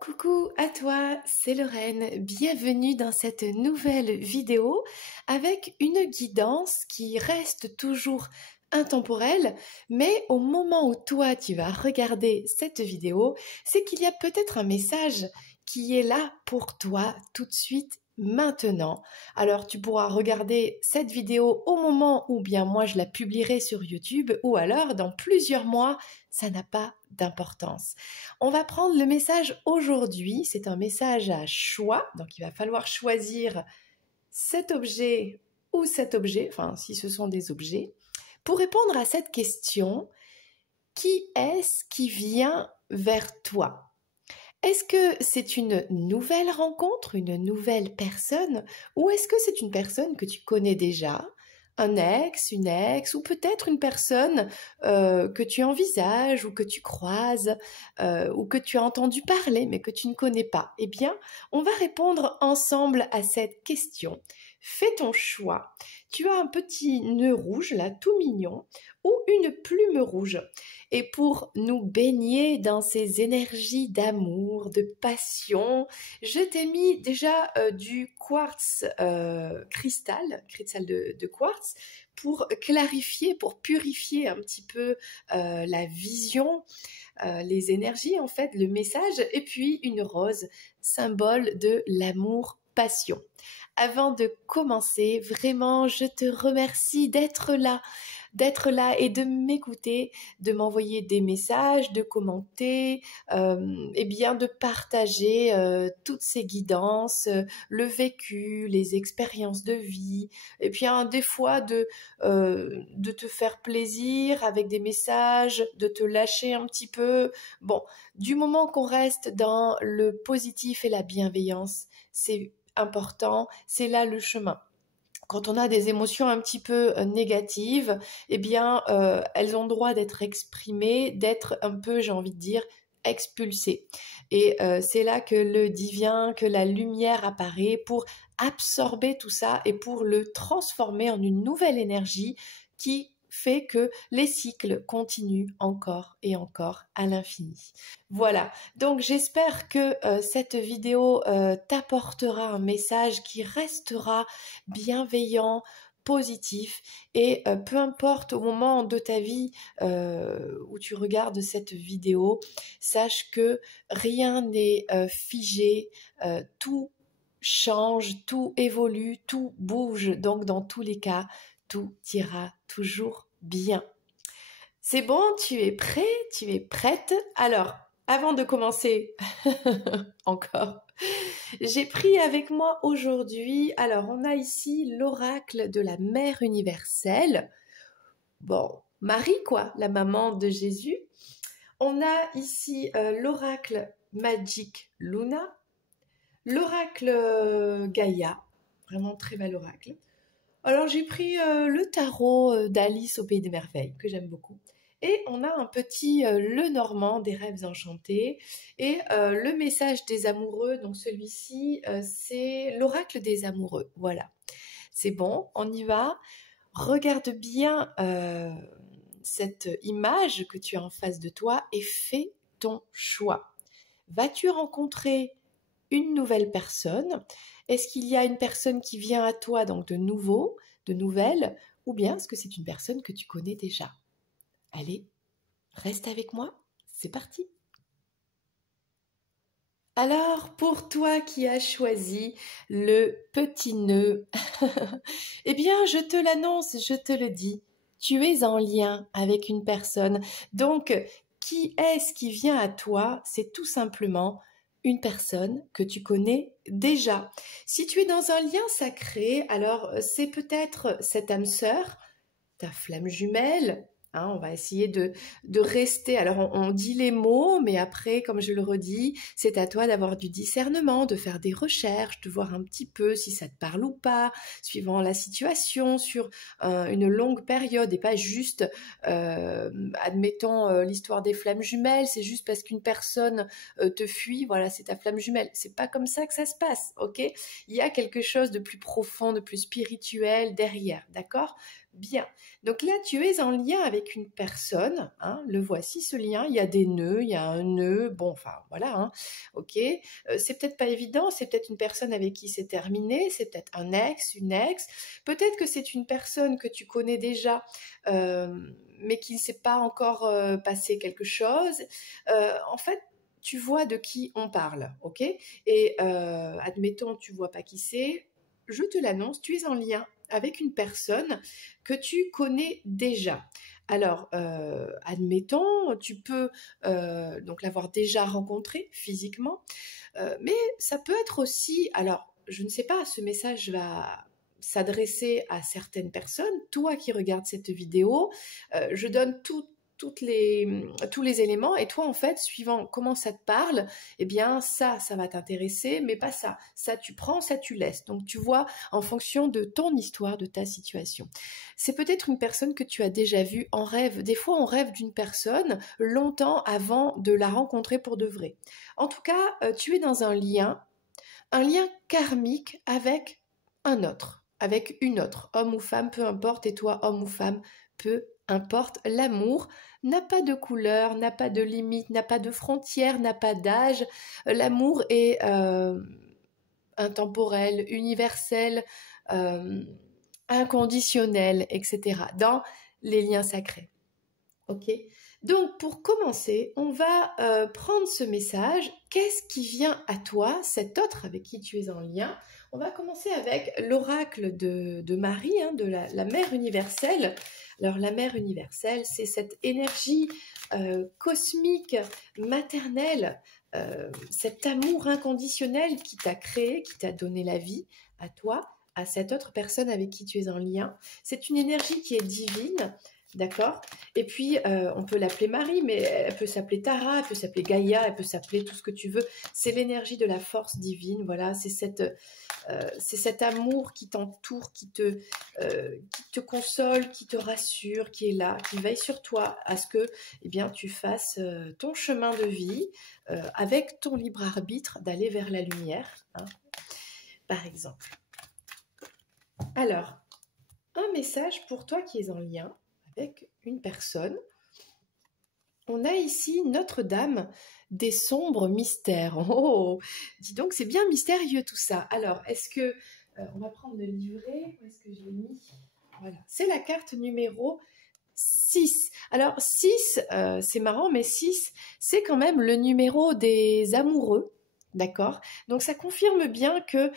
Coucou à toi, c'est Lorraine. Bienvenue dans cette nouvelle vidéo avec une guidance qui reste toujours intemporelle, mais au moment où toi tu vas regarder cette vidéo, c'est qu'il y a peut-être un message qui est là pour toi tout de suite. Maintenant. Alors tu pourras regarder cette vidéo au moment où bien moi je la publierai sur YouTube ou alors dans plusieurs mois, ça n'a pas d'importance. On va prendre le message aujourd'hui, c'est un message à choix, donc il va falloir choisir cet objet ou cet objet, enfin si ce sont des objets, pour répondre à cette question, qui est-ce qui vient vers toi ? Est-ce que c'est une nouvelle rencontre, une nouvelle personne, ou est-ce que c'est une personne que tu connais déjà, un ex, une ex, ou peut-être une personne que tu envisages ou que tu croises ou que tu as entendu parler mais que tu ne connais pas? Eh bien, on va répondre ensemble à cette question. Fais ton choix. Tu as un petit nœud rouge là, tout mignon, ou une plume rouge. Et pour nous baigner dans ces énergies d'amour, de passion, je t'ai mis déjà du quartz cristal de quartz, pour clarifier, pour purifier un petit peu la vision, les énergies en fait, le message, et puis une rose, symbole de l'amour passion. Avant de commencer, vraiment, je te remercie d'être là et de m'écouter, de m'envoyer des messages, de commenter, et bien de partager toutes ces guidances, le vécu, les expériences de vie, et puis des fois de te faire plaisir avec des messages, de te lâcher un petit peu. Bon, du moment qu'on reste dans le positif et la bienveillance, c'est important, c'est là le chemin. Quand on a des émotions un petit peu négatives, eh bien, elles ont le droit d'être exprimées, d'être un peu, j'ai envie de dire, expulsées. Et c'est là que le divin, que la lumière apparaît pour absorber tout ça et pour le transformer en une nouvelle énergie qui fait que les cycles continuent encore et encore à l'infini. Voilà, donc j'espère que cette vidéo t'apportera un message qui restera bienveillant, positif, et peu importe au moment de ta vie où tu regardes cette vidéo, sache que rien n'est figé, tout change, tout évolue, tout bouge, donc dans tous les cas, tout ira toujours bien. C'est bon, tu es prêt, tu es prête? Alors, avant de commencer, encore, j'ai pris avec moi aujourd'hui, alors on a ici l'oracle de la Mère universelle. Bon, Marie quoi, la maman de Jésus. On a ici l'oracle Magic Luna, l'oracle Gaïa, vraiment très bel oracle. Alors j'ai pris le tarot d'Alice au Pays des Merveilles, que j'aime beaucoup. Et on a un petit Lenormand des rêves enchantés. Et le message des amoureux, donc celui-ci, c'est l'oracle des amoureux. Voilà. C'est bon, on y va. Regarde bien cette image que tu as en face de toi et fais ton choix. Vas-tu rencontrer une nouvelle personne? Est-ce qu'il y a une personne qui vient à toi, donc de nouveau, de nouvelle, ou bien est-ce que c'est une personne que tu connais déjà? Allez, reste avec moi, c'est parti. Alors, pour toi qui as choisi le petit nœud, eh bien, je te l'annonce, je te le dis, tu es en lien avec une personne. Donc, qui est-ce qui vient à toi? C'est tout simplement une personne que tu connais déjà. Si tu es dans un lien sacré, alors c'est peut-être cette âme sœur, ta flamme jumelle. Hein, on va essayer de rester. Alors on dit les mots, mais après, comme je le redis, c'est à toi d'avoir du discernement, de faire des recherches, de voir un petit peu si ça te parle ou pas, suivant la situation, sur une longue période, et pas juste, admettons l'histoire des flammes jumelles, c'est juste parce qu'une personne te fuit, voilà, c'est ta flamme jumelle. C'est pas comme ça que ça se passe, ok? Il y a quelque chose de plus profond, de plus spirituel derrière, d'accord? Bien. Donc là, tu es en lien avec une personne, hein, le voici ce lien, il y a des nœuds, il y a un nœud, bon, enfin voilà, hein, ok. C'est peut-être pas évident, c'est peut-être une personne avec qui c'est terminé, c'est peut-être un ex, une ex, peut-être que c'est une personne que tu connais déjà, mais qui ne s'est pas encore passé quelque chose. En fait, tu vois de qui on parle, ok? Et admettons, tu vois pas qui c'est, je te l'annonce, tu es en lien avec une personne que tu connais déjà. Alors, admettons, tu peux donc l'avoir déjà rencontré physiquement, mais ça peut être aussi, alors je ne sais pas, ce message va s'adresser à certaines personnes. Toi qui regardes cette vidéo, je donne tous les éléments et toi en fait suivant comment ça te parle, eh bien ça va t'intéresser mais pas ça, ça tu prends, ça tu laisses, donc tu vois en fonction de ton histoire, de ta situation. C'est peut-être une personne que tu as déjà vue en rêve, des fois on rêve d'une personne longtemps avant de la rencontrer pour de vrai. En tout cas, tu es dans un lien karmique avec un autre, avec une autre, homme ou femme, peu importe, et toi, homme ou femme, peu importe. L'amour n'a pas de couleur, n'a pas de limite, n'a pas de frontières, n'a pas d'âge. L'amour est intemporel, universel, euh, inconditionnel, etc. Dans les liens sacrés. Ok. Donc pour commencer, on va prendre ce message. Qu'est-ce qui vient à toi, cet autre avec qui tu es en lien? On va commencer avec l'oracle de Marie, hein, de la mère universelle. Alors la mère universelle, c'est cette énergie cosmique, maternelle, cet amour inconditionnel qui t'a créé, qui t'a donné la vie à toi, à cette autre personne avec qui tu es en lien. C'est une énergie qui est divine. D'accord. Et puis, on peut l'appeler Marie, mais elle peut s'appeler Tara, elle peut s'appeler Gaïa, elle peut s'appeler tout ce que tu veux. C'est l'énergie de la force divine, voilà. C'est cet amour qui t'entoure, qui te console, qui te rassure, qui est là, qui veille sur toi à ce que, eh bien, tu fasses ton chemin de vie avec ton libre arbitre d'aller vers la lumière, hein, par exemple. Alors, un message pour toi qui es en lien avec une personne. On a ici Notre-Dame des sombres mystères. Oh, dis donc, c'est bien mystérieux tout ça. Alors, est-ce que... on va prendre le livret. Où est-ce que je l'ai mis? Voilà, c'est la carte numéro 6. Alors, 6, c'est marrant, mais 6, c'est quand même le numéro des amoureux. D'accord. Donc ça confirme bien que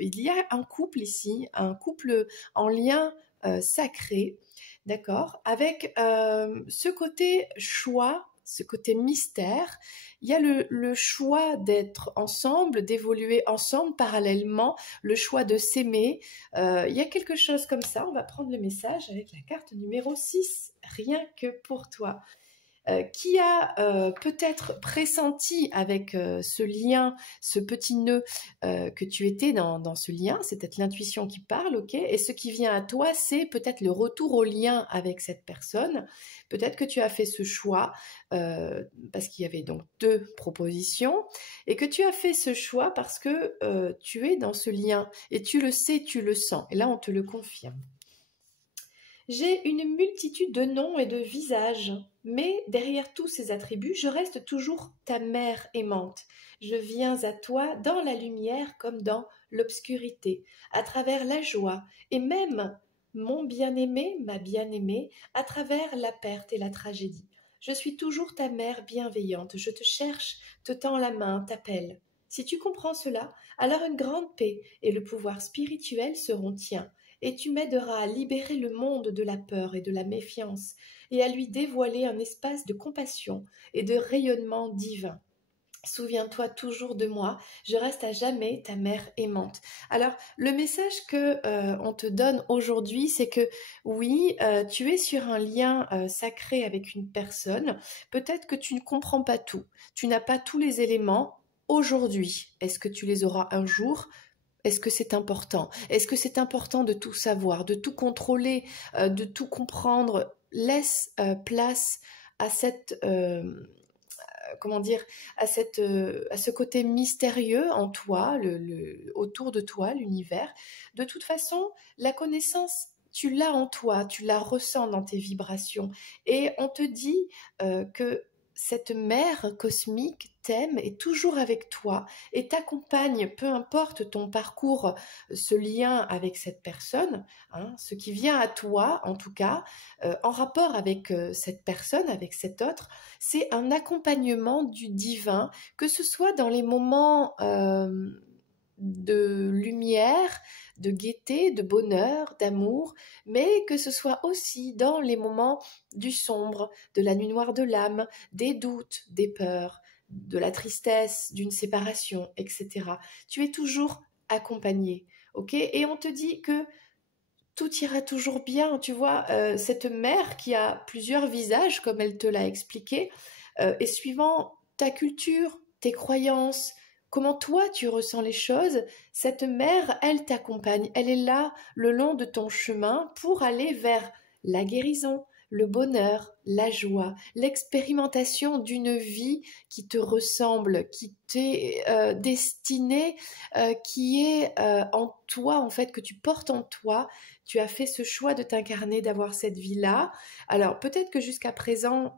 il y a un couple ici, un couple en lien sacré, d'accord, avec ce côté choix, ce côté mystère. Il y a le choix d'être ensemble, d'évoluer ensemble parallèlement, le choix de s'aimer. Il y a quelque chose comme ça. On va prendre le message avec la carte numéro 6, rien que pour toi. Qui a peut-être pressenti avec ce lien, ce petit nœud que tu étais dans ce lien, c'est peut-être l'intuition qui parle, ok? Et ce qui vient à toi, c'est peut-être le retour au lien avec cette personne. Peut-être que tu as fait ce choix parce qu'il y avait donc deux propositions et que tu as fait ce choix parce que tu es dans ce lien et tu le sais, tu le sens. Et là, on te le confirme. J'ai une multitude de noms et de visages, mais derrière tous ces attributs, je reste toujours ta mère aimante. Je viens à toi dans la lumière comme dans l'obscurité, à travers la joie, et même, mon bien-aimé, ma bien-aimée, à travers la perte et la tragédie. Je suis toujours ta mère bienveillante, je te cherche, te tends la main, t'appelle. Si tu comprends cela, alors une grande paix et le pouvoir spirituel seront tiens et tu m'aideras à libérer le monde de la peur et de la méfiance, et à lui dévoiler un espace de compassion et de rayonnement divin. Souviens-toi toujours de moi, je reste à jamais ta mère aimante. Alors, le message que on te donne aujourd'hui, c'est que oui, tu es sur un lien sacré avec une personne. Peut-être que tu ne comprends pas tout, tu n'as pas tous les éléments aujourd'hui. Est-ce que tu les auras un jour? Est-ce que c'est important? Est-ce que c'est important de tout savoir, de tout contrôler, de tout comprendre? Laisse place à cette, comment dire, à ce côté mystérieux en toi, autour de toi, l'univers. De toute façon, la connaissance tu l'as en toi, tu la ressens dans tes vibrations. Et on te dit que cette mère cosmique t'aime, est toujours avec toi et t'accompagne, peu importe ton parcours, ce lien avec cette personne, hein, ce qui vient à toi en tout cas, en rapport avec cette personne, avec cet autre, c'est un accompagnement du divin, que ce soit dans les moments de lumière, de gaieté, de bonheur, d'amour, mais que ce soit aussi dans les moments du sombre, de la nuit noire de l'âme, des doutes, des peurs, de la tristesse, d'une séparation, etc. Tu es toujours accompagné, ok? Et on te dit que tout ira toujours bien, tu vois, cette mère qui a plusieurs visages, comme elle te l'a expliqué, et suivant ta culture, tes croyances, comment toi tu ressens les choses, cette mère, elle t'accompagne, elle est là le long de ton chemin pour aller vers la guérison, le bonheur, la joie, l'expérimentation d'une vie qui te ressemble, qui t'est destinée, qui est en toi, en fait, que tu portes en toi. Tu as fait ce choix de t'incarner, d'avoir cette vie-là. Alors peut-être que jusqu'à présent,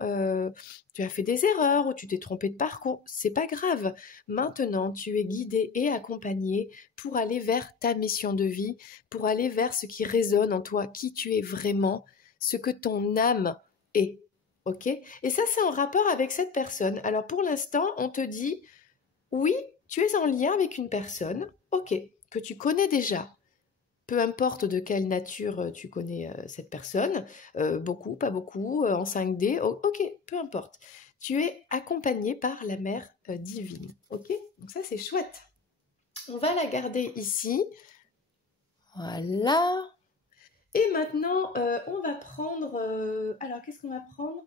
tu as fait des erreurs ou tu t'es trompé de parcours. C'est pas grave. Maintenant, tu es guidé et accompagné pour aller vers ta mission de vie, pour aller vers ce qui résonne en toi, qui tu es vraiment, ce que ton âme est. Ok? Et ça, c'est en rapport avec cette personne. Alors pour l'instant, on te dit, oui, tu es en lien avec une personne, ok, que tu connais déjà. Peu importe de quelle nature tu connais cette personne, beaucoup, pas beaucoup, en 5D, ok, peu importe. Tu es accompagné par la mère divine, ok? Donc ça c'est chouette. On va la garder ici. Voilà. Et maintenant, on va prendre... alors, qu'est-ce qu'on va prendre?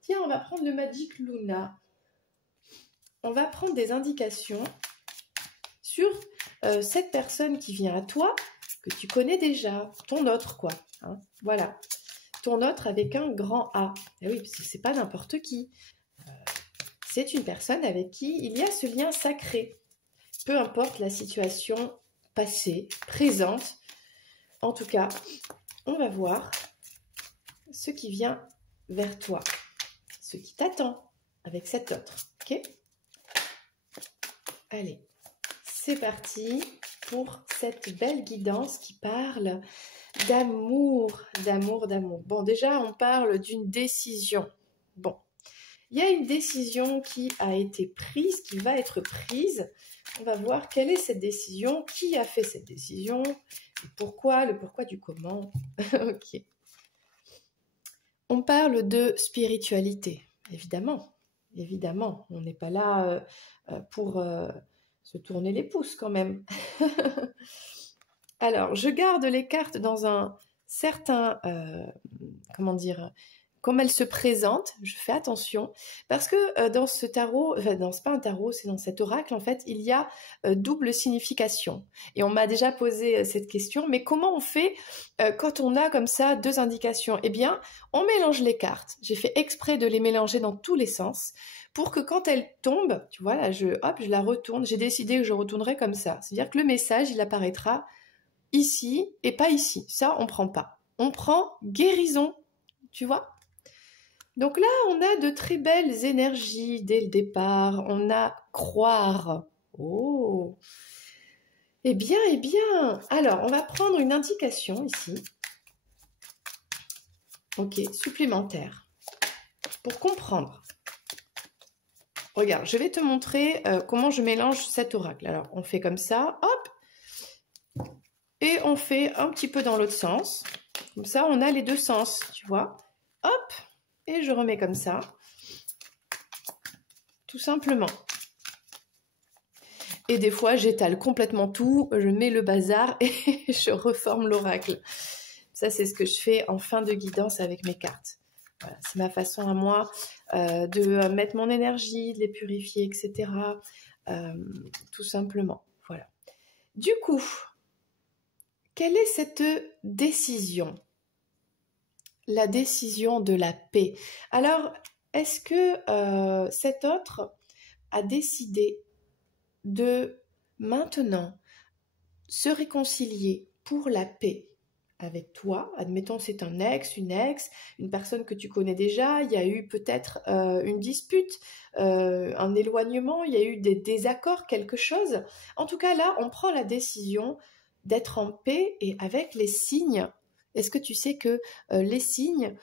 Tiens, on va prendre le Magic Luna. On va prendre des indications sur cette personne qui vient à toi, que tu connais déjà, ton autre quoi, hein, voilà, ton autre avec un grand A. Et oui, parce que c'est pas n'importe qui, c'est une personne avec qui il y a ce lien sacré, peu importe la situation passée, présente, en tout cas, on va voir ce qui vient vers toi, ce qui t'attend avec cet autre, ok? Allez, c'est parti pour cette belle guidance qui parle d'amour, d'amour, d'amour. Bon, déjà, on parle d'une décision. Bon, il y a une décision qui a été prise, qui va être prise. On va voir quelle est cette décision, qui a fait cette décision, le pourquoi du comment. Ok. On parle de spiritualité, évidemment. Évidemment, on n'est pas là pour se tourner les pouces quand même. Alors, je garde les cartes dans un certain, comment dire, comme elles se présentent, je fais attention, parce que dans ce tarot, enfin, non, c'est pas un tarot, c'est dans cet oracle, en fait, il y a double signification. Et on m'a déjà posé cette question, mais comment on fait quand on a comme ça deux indications? Eh bien, on mélange les cartes. J'ai fait exprès de les mélanger dans tous les sens, pour que quand elles tombent, tu vois, là, hop, je la retourne, j'ai décidé que je retournerai comme ça. C'est-à-dire que le message, il apparaîtra ici et pas ici. Ça, on prend pas. On prend guérison, tu vois. Donc là, on a de très belles énergies dès le départ. On a croire. Oh. Eh bien, eh bien. Alors, on va prendre une indication ici. Ok, supplémentaire. Pour comprendre. Regarde, je vais te montrer comment je mélange cet oracle. Alors, on fait comme ça, hop. Et on fait un petit peu dans l'autre sens. Comme ça, on a les deux sens, tu vois. Hop. Et je remets comme ça. Tout simplement. Et des fois, j'étale complètement tout. Je mets le bazar et je reforme l'oracle. Ça, c'est ce que je fais en fin de guidance avec mes cartes. Voilà, c'est ma façon à moi de mettre mon énergie, de les purifier, etc. Tout simplement. Voilà. Du coup, quelle est cette décision? La décision de la paix. Alors, est-ce que cet autre a décidé de maintenant se réconcilier pour la paix avec toi. Admettons, c'est un ex, une personne que tu connais déjà. Il y a eu peut-être une dispute, un éloignement, il y a eu des désaccords, quelque chose. En tout cas, là, on prend la décision d'être en paix et avec les signes. Est-ce que tu sais que les cygnes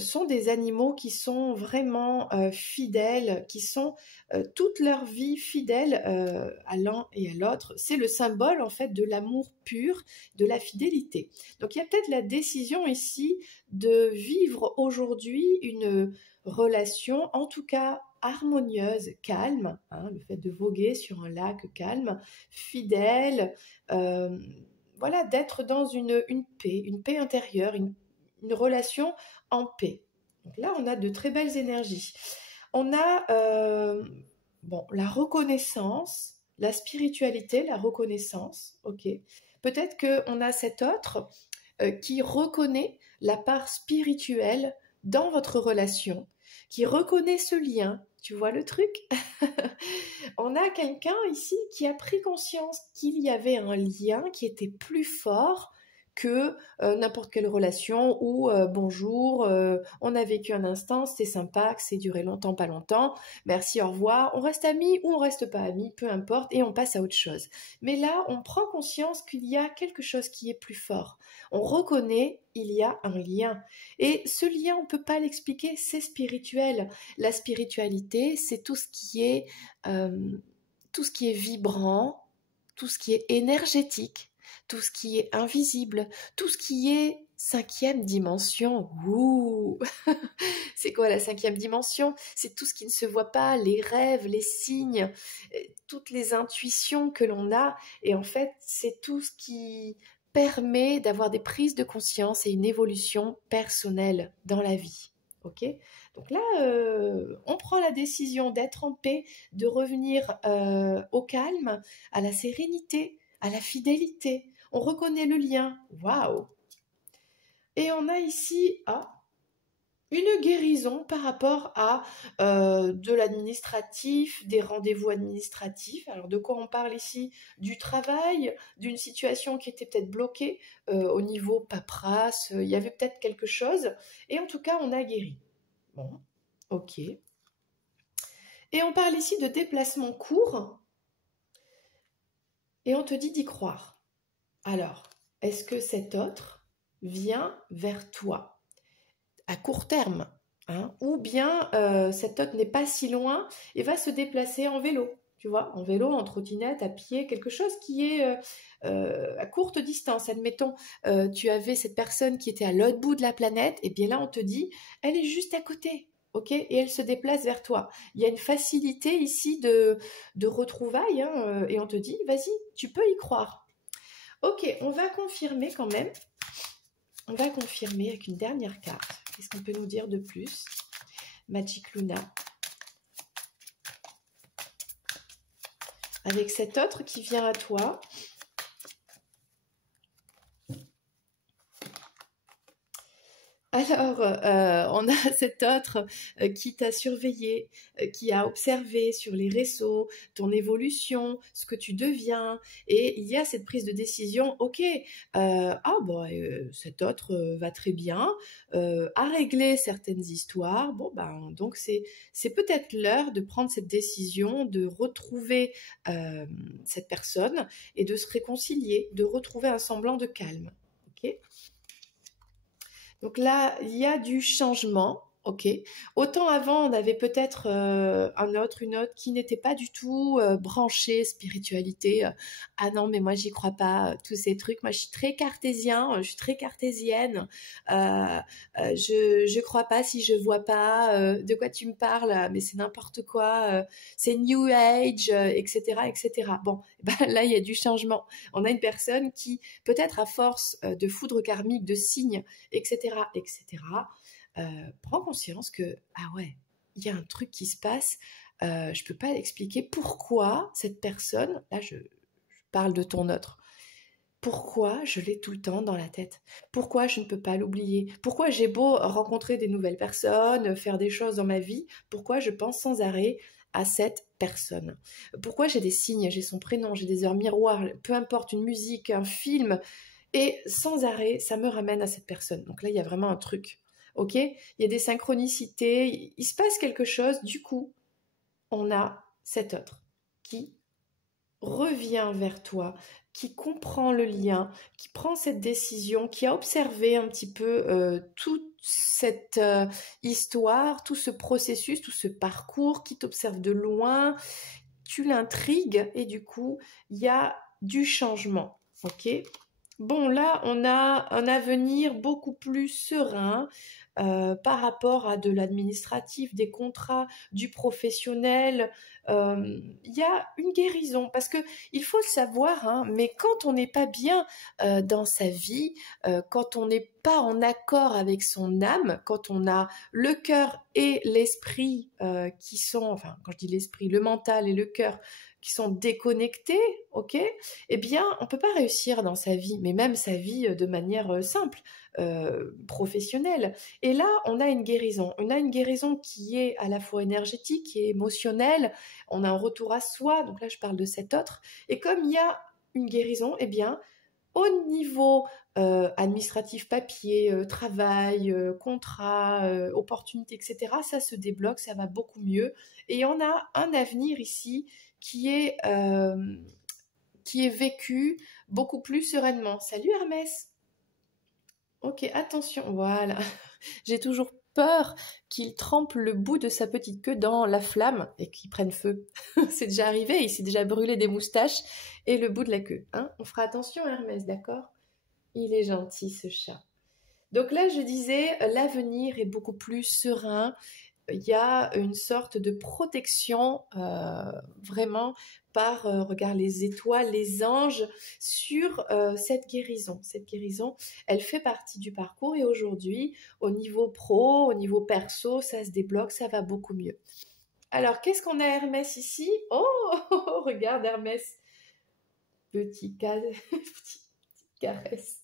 sont des animaux qui sont vraiment fidèles, qui sont toute leur vie fidèles à l'un et à l'autre? C'est le symbole en fait de l'amour pur, de la fidélité. Donc il y a peut-être la décision ici de vivre aujourd'hui une relation, en tout cas harmonieuse, calme, hein, le fait de voguer sur un lac calme, fidèle, euh, voilà, d'être dans une paix intérieure, une relation en paix. Donc là, on a de très belles énergies. On a bon, la reconnaissance, la spiritualité, la reconnaissance, ok. Peut-être qu'on a cet autre qui reconnaît la part spirituelle dans votre relation, qui reconnaît ce lien. Tu vois le truc? On a quelqu'un ici qui a pris conscience qu'il y avait un lien qui était plus fort que n'importe quelle relation où bonjour, on a vécu un instant, c'était sympa, que c'est duré longtemps, pas longtemps, merci, au revoir, on reste amis ou on reste pas amis, peu importe, et on passe à autre chose. Mais là, on prend conscience qu'il y a quelque chose qui est plus fort. On reconnaît, il y a un lien. Et ce lien, on ne peut pas l'expliquer, c'est spirituel. La spiritualité, c'est tout ce qui est vibrant, tout ce qui est énergétique, tout ce qui est invisible, tout ce qui est cinquième dimension. Ouh. C'est quoi la cinquième dimension? C'est tout ce qui ne se voit pas, les rêves, les signes, toutes les intuitions que l'on a. Et en fait, c'est tout ce qui permet d'avoir des prises de conscience et une évolution personnelle dans la vie. Ok? Donc là, on prend la décision d'être en paix, de revenir au calme, à la sérénité, à la fidélité. On reconnaît le lien. Waouh! Et on a ici une guérison par rapport à de l'administratif, des rendez-vous administratifs. Alors de quoi on parle ici? Du travail, d'une situation qui était peut-être bloquée au niveau paperasse, il y avait peut-être quelque chose. Et en tout cas, on a guéri. Bon, ok. Et on parle ici de déplacement court, et on te dit d'y croire. Alors, est-ce que cet autre vient vers toi à court terme, hein, ou bien cet autre n'est pas si loin et va se déplacer en vélo, tu vois, en vélo, en trottinette, à pied, quelque chose qui est à courte distance. Admettons, tu avais cette personne qui était à l'autre bout de la planète, et bien là on te dit, elle est juste à côté. Ok, et elle se déplace vers toi. Il y a une facilité ici de retrouvailles, hein, et on te dit, vas-y, tu peux y croire. Ok, on va confirmer quand même. On va confirmer avec une dernière carte. Qu'est-ce qu'on peut nous dire de plus? Magic Luna. Avec cet autre qui vient à toi. Alors, on a cet autre qui t'a surveillé, qui a observé sur les réseaux ton évolution, ce que tu deviens, et il y a cette prise de décision, ok, cet autre va très bien, a réglé certaines histoires, bon ben donc c'est peut-être l'heure de prendre cette décision, de retrouver cette personne et de se réconcilier, de retrouver un semblant de calme, ok? Donc là, il y a du changement, ok. Autant avant, on avait peut-être une autre qui n'était pas du tout branchée spiritualité. Ah non, mais moi, j'y crois pas, tous ces trucs. Moi, je suis très cartésien, je suis très cartésienne. Je crois pas si je vois pas. De quoi tu me parles? Mais c'est n'importe quoi. C'est New Age, etc., etc. Bon, ben, là, il y a du changement. On a une personne qui, peut-être à force de foudre karmique, de signes, etc., etc., prends conscience que, ah ouais, il y a un truc qui se passe, je peux pas expliquer pourquoi cette personne, là je parle de ton autre, pourquoi je l'ai tout le temps dans la tête, pourquoi je ne peux pas l'oublier, pourquoi j'ai beau rencontrer des nouvelles personnes, faire des choses dans ma vie, pourquoi je pense sans arrêt à cette personne, pourquoi j'ai des signes, j'ai son prénom, j'ai des heures miroirs, peu importe, une musique, un film, et sans arrêt, ça me ramène à cette personne. Donc là, il y a vraiment un truc, ok? Il y a des synchronicités, il se passe quelque chose, du coup, on a cet autre qui revient vers toi, qui comprend le lien, qui prend cette décision, qui a observé un petit peu toute cette histoire, tout ce processus, tout ce parcours, qui t'observe de loin, tu l'intrigues et du coup, il y a du changement. Ok? Bon, là, on a un avenir beaucoup plus serein par rapport à de l'administratif, des contrats, du professionnel. Il y a une guérison parce que il faut le savoir, hein, mais quand on n'est pas bien dans sa vie, quand on n'est pas en accord avec son âme, quand on a le cœur et l'esprit qui sont, enfin, quand je dis l'esprit, le mental et le cœur qui sont déconnectés, ok, eh bien, on peut pas réussir dans sa vie, mais même sa vie de manière simple, professionnelle. Et là, on a une guérison. On a une guérison qui est à la fois énergétique, qui est émotionnelle. On a un retour à soi. Donc là, je parle de cet autre. Et comme il y a une guérison, eh bien, au niveau administratif, papier, travail, contrat, opportunité, etc., ça se débloque, ça va beaucoup mieux. Et on a un avenir ici qui est vécu beaucoup plus sereinement. Salut Hermès. Ok, attention, voilà. J'ai toujours peur qu'il trempe le bout de sa petite queue dans la flamme et qu'il prenne feu. C'est déjà arrivé, il s'est déjà brûlé des moustaches et le bout de la queue. Hein, on fera attention Hermès, d'accord? Il est gentil ce chat. Donc là, je disais, l'avenir est beaucoup plus serein. Il y a une sorte de protection vraiment par, regarde, les étoiles, les anges sur cette guérison. Cette guérison, elle fait partie du parcours et aujourd'hui, au niveau pro, au niveau perso, ça se débloque, ça va beaucoup mieux. Alors, qu'est-ce qu'on a Hermès ici? Oh, regarde Hermès, petite caresse.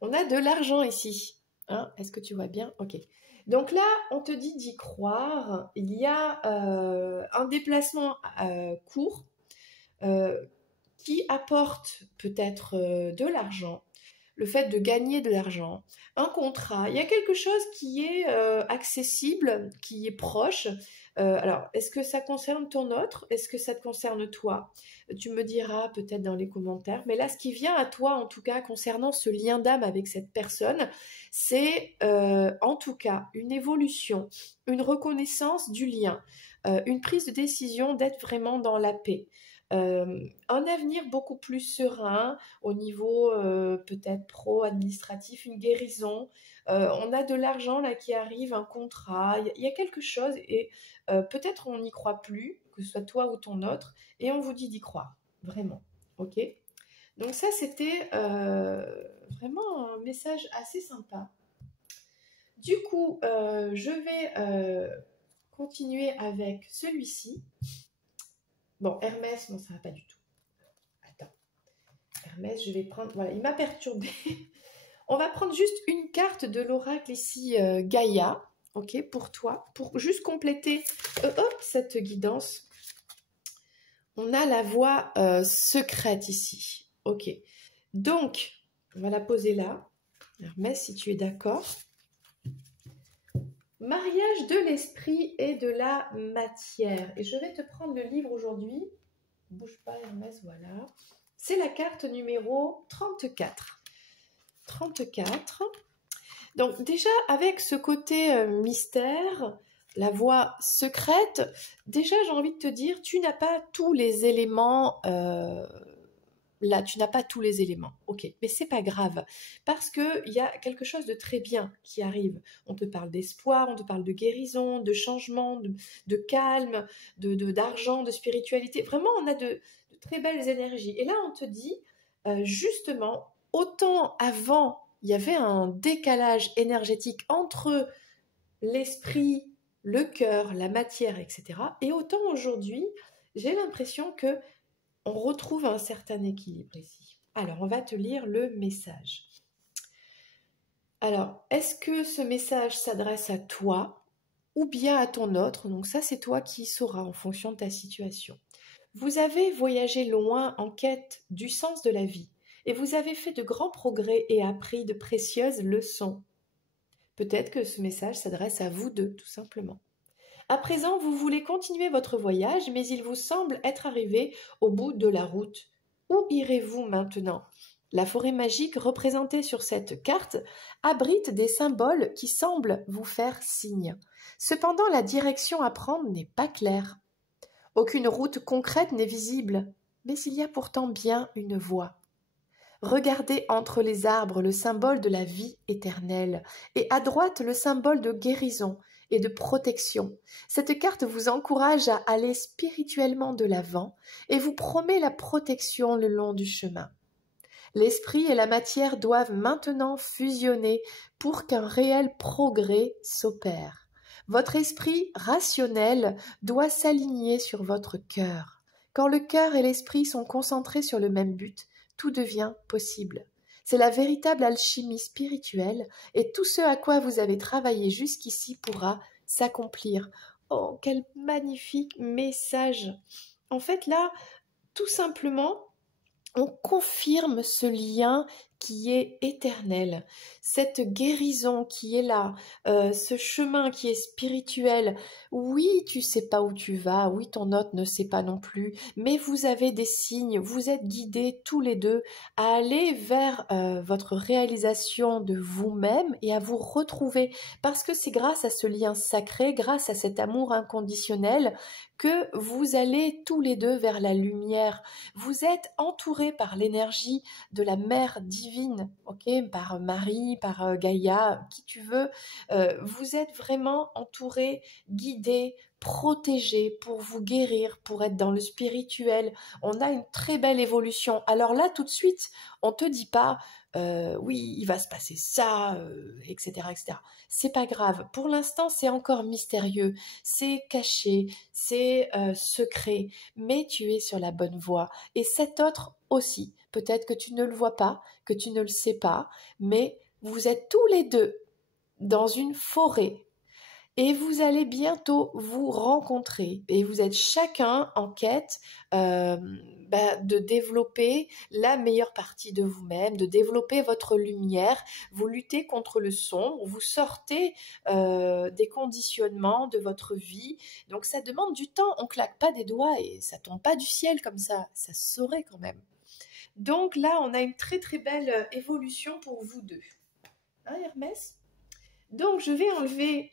On a de l'argent ici. Hein, est-ce que tu vois bien? Ok. Donc là, on te dit d'y croire. Il y a un déplacement court qui apporte peut-être de l'argent, le fait de gagner de l'argent, un contrat. Il y a quelque chose qui est accessible, qui est proche. Alors, est-ce que ça concerne ton autre? Est-ce que ça te concerne toi? Tu me diras peut-être dans les commentaires. Mais là, ce qui vient à toi, en tout cas, concernant ce lien d'âme avec cette personne, c'est en tout cas une évolution, une reconnaissance du lien, une prise de décision d'être vraiment dans la paix. Un avenir beaucoup plus serein au niveau peut-être pro-administratif, une guérison. On a de l'argent là qui arrive, un contrat, il y a quelque chose et peut-être on n'y croit plus, que ce soit toi ou ton autre, et on vous dit d'y croire, vraiment. Ok? Donc ça, c'était vraiment un message assez sympa. Du coup, je vais continuer avec celui-ci. Bon, Hermès, non, ça va pas du tout. Attends. Hermès, je vais prendre... Voilà, il m'a perturbé. On va prendre juste une carte de l'oracle ici, Gaïa, ok, pour toi, pour juste compléter cette guidance. On a la voie secrète ici, ok. Donc, on va la poser là. Hermès, si tu es d'accord. Mariage de l'esprit et de la matière. Et je vais te prendre le livre aujourd'hui. Bouge pas Hermès, voilà. C'est la carte numéro 34. 34. Donc déjà, avec ce côté mystère, la voie secrète, déjà j'ai envie de te dire, tu n'as pas tous les éléments... Là, tu n'as pas tous les éléments, ok, mais c'est pas grave, parce qu'il y a quelque chose de très bien qui arrive. On te parle d'espoir, on te parle de guérison, de changement, de calme, d'argent, de spiritualité. Vraiment, on a de très belles énergies. Et là, on te dit, justement, autant avant, il y avait un décalage énergétique entre l'esprit, le cœur, la matière, etc. Et autant aujourd'hui, j'ai l'impression que on retrouve un certain équilibre ici. Alors, on va te lire le message. Alors, est-ce que ce message s'adresse à toi ou bien à ton autre? Donc ça, c'est toi qui sauras en fonction de ta situation. Vous avez voyagé loin en quête du sens de la vie, et vous avez fait de grands progrès et appris de précieuses leçons. Peut-être que ce message s'adresse à vous deux, tout simplement. À présent, vous voulez continuer votre voyage, mais il vous semble être arrivé au bout de la route. Où irez-vous maintenant? La forêt magique représentée sur cette carte abrite des symboles qui semblent vous faire signe. Cependant, la direction à prendre n'est pas claire. Aucune route concrète n'est visible, mais il y a pourtant bien une voie. Regardez entre les arbres le symbole de la vie éternelle et à droite le symbole de guérison et de protection. Cette carte vous encourage à aller spirituellement de l'avant et vous promet la protection le long du chemin. L'esprit et la matière doivent maintenant fusionner pour qu'un réel progrès s'opère. Votre esprit rationnel doit s'aligner sur votre cœur. Quand le cœur et l'esprit sont concentrés sur le même but, tout devient possible. C'est la véritable alchimie spirituelle et tout ce à quoi vous avez travaillé jusqu'ici pourra s'accomplir. Oh, quel magnifique message! En fait, là, tout simplement, on confirme ce lien qui est éternel, cette guérison qui est là, ce chemin qui est spirituel. Oui, tu sais pas où tu vas, oui, ton hôte ne sait pas non plus, mais vous avez des signes, vous êtes guidés tous les deux à aller vers votre réalisation de vous-même et à vous retrouver, parce que c'est grâce à ce lien sacré, grâce à cet amour inconditionnel, que vous allez tous les deux vers la lumière. Vous êtes entourés par l'énergie de la mère divine, ok, par Marie, par Gaïa, qui tu veux. Vous êtes vraiment entourés, guidés, protégés pour vous guérir, pour être dans le spirituel. On a une très belle évolution. Alors là, tout de suite, on te dit pas, oui, il va se passer ça, etc., etc. C'est pas grave. Pour l'instant, c'est encore mystérieux, c'est caché, c'est secret, mais tu es sur la bonne voie. Et cet autre aussi. Peut-être que tu ne le vois pas, que tu ne le sais pas, mais vous êtes tous les deux dans une forêt et vous allez bientôt vous rencontrer et vous êtes chacun en quête de développer la meilleure partie de vous-même, de développer votre lumière, vous luttez contre le sombre, vous sortez des conditionnements de votre vie, donc ça demande du temps, on claque pas des doigts et ça tombe pas du ciel comme ça se saurait quand même. Donc là, on a une très très belle évolution pour vous deux. Hein, Hermès? Donc, je vais enlever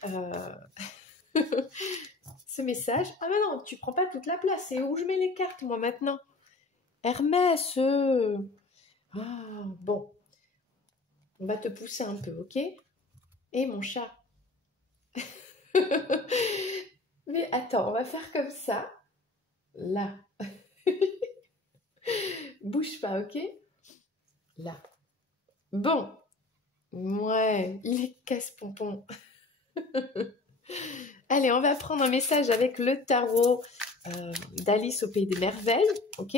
ce message. Ah, mais non, tu prends pas toute la place. C'est où je mets les cartes, moi, maintenant? Hermès Ah, bon. On va te pousser un peu, ok? Et mon chat. Mais attends, on va faire comme ça. Là. Bouge pas, ok? Là. Bon. Ouais, il est casse-pompon. Allez, on va prendre un message avec le tarot d'Alice au Pays des Merveilles, ok?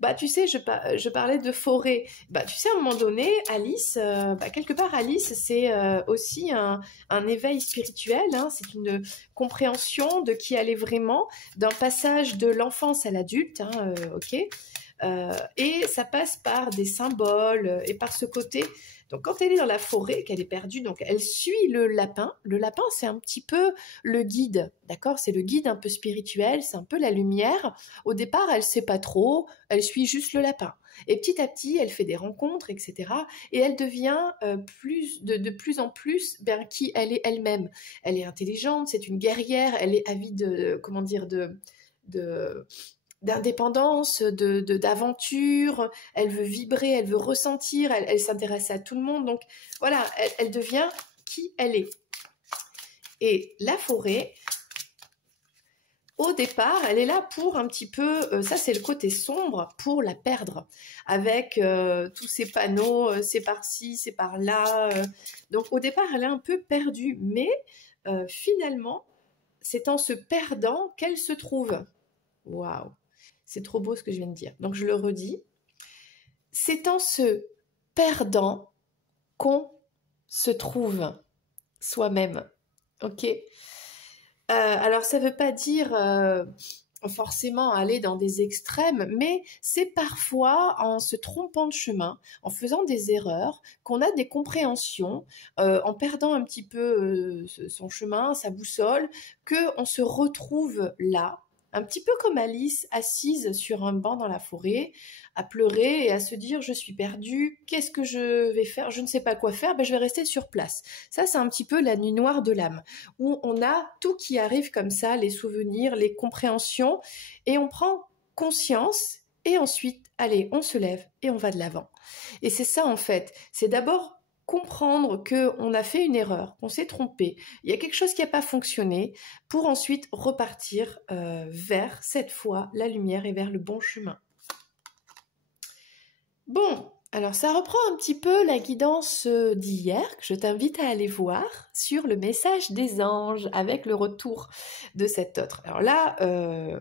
Bah, tu sais, je parlais de forêt. Bah, tu sais, à un moment donné, Alice, quelque part, Alice, c'est aussi un éveil spirituel, hein, c'est une compréhension de qui elle est vraiment, d'un passage de l'enfance à l'adulte, hein, ok? Et ça passe par des symboles et par ce côté. Donc quand elle est dans la forêt, qu'elle est perdue, donc elle suit le lapin. Le lapin, c'est un petit peu le guide, d'accord? C'est le guide un peu spirituel, c'est un peu la lumière. Au départ, elle sait pas trop, elle suit juste le lapin. Et petit à petit, elle fait des rencontres, etc. Et elle devient de plus en plus qui elle est elle-même. Elle est intelligente, c'est une guerrière, elle est avide, d'indépendance, d'aventure, elle veut vibrer, elle veut ressentir, elle s'intéresse à tout le monde, donc voilà, elle devient qui elle est. Et la forêt, au départ, elle est là pour un petit peu, ça c'est le côté sombre, pour la perdre, avec tous ces panneaux, c'est par-ci, c'est par-là, donc au départ elle est un peu perdue, mais finalement, c'est en se perdant qu'elle se trouve. Waouh! C'est trop beau ce que je viens de dire. Donc, je le redis. C'est en se perdant qu'on se trouve soi-même. Ok? Alors, ça ne veut pas dire forcément aller dans des extrêmes, mais c'est parfois en se trompant de chemin, en faisant des erreurs, qu'on a des compréhensions, en perdant un petit peu son chemin, sa boussole, qu'on se retrouve là, un petit peu comme Alice, assise sur un banc dans la forêt, à pleurer et à se dire je suis perdue, qu'est-ce que je vais faire, je ne sais pas quoi faire, ben je vais rester sur place. Ça, c'est un petit peu la nuit noire de l'âme, où on a tout qui arrive comme ça, les souvenirs, les compréhensions, et on prend conscience, et ensuite, allez, on se lève et on va de l'avant. Et c'est ça en fait, c'est d'abord comprendre qu'on a fait une erreur, qu'on s'est trompé, il y a quelque chose qui n'a pas fonctionné, pour ensuite repartir vers, cette fois, la lumière et vers le bon chemin. Bon, alors ça reprend un petit peu la guidance d'hier, que je t'invite à aller voir, sur le message des anges, avec le retour de cet autre. Alors là,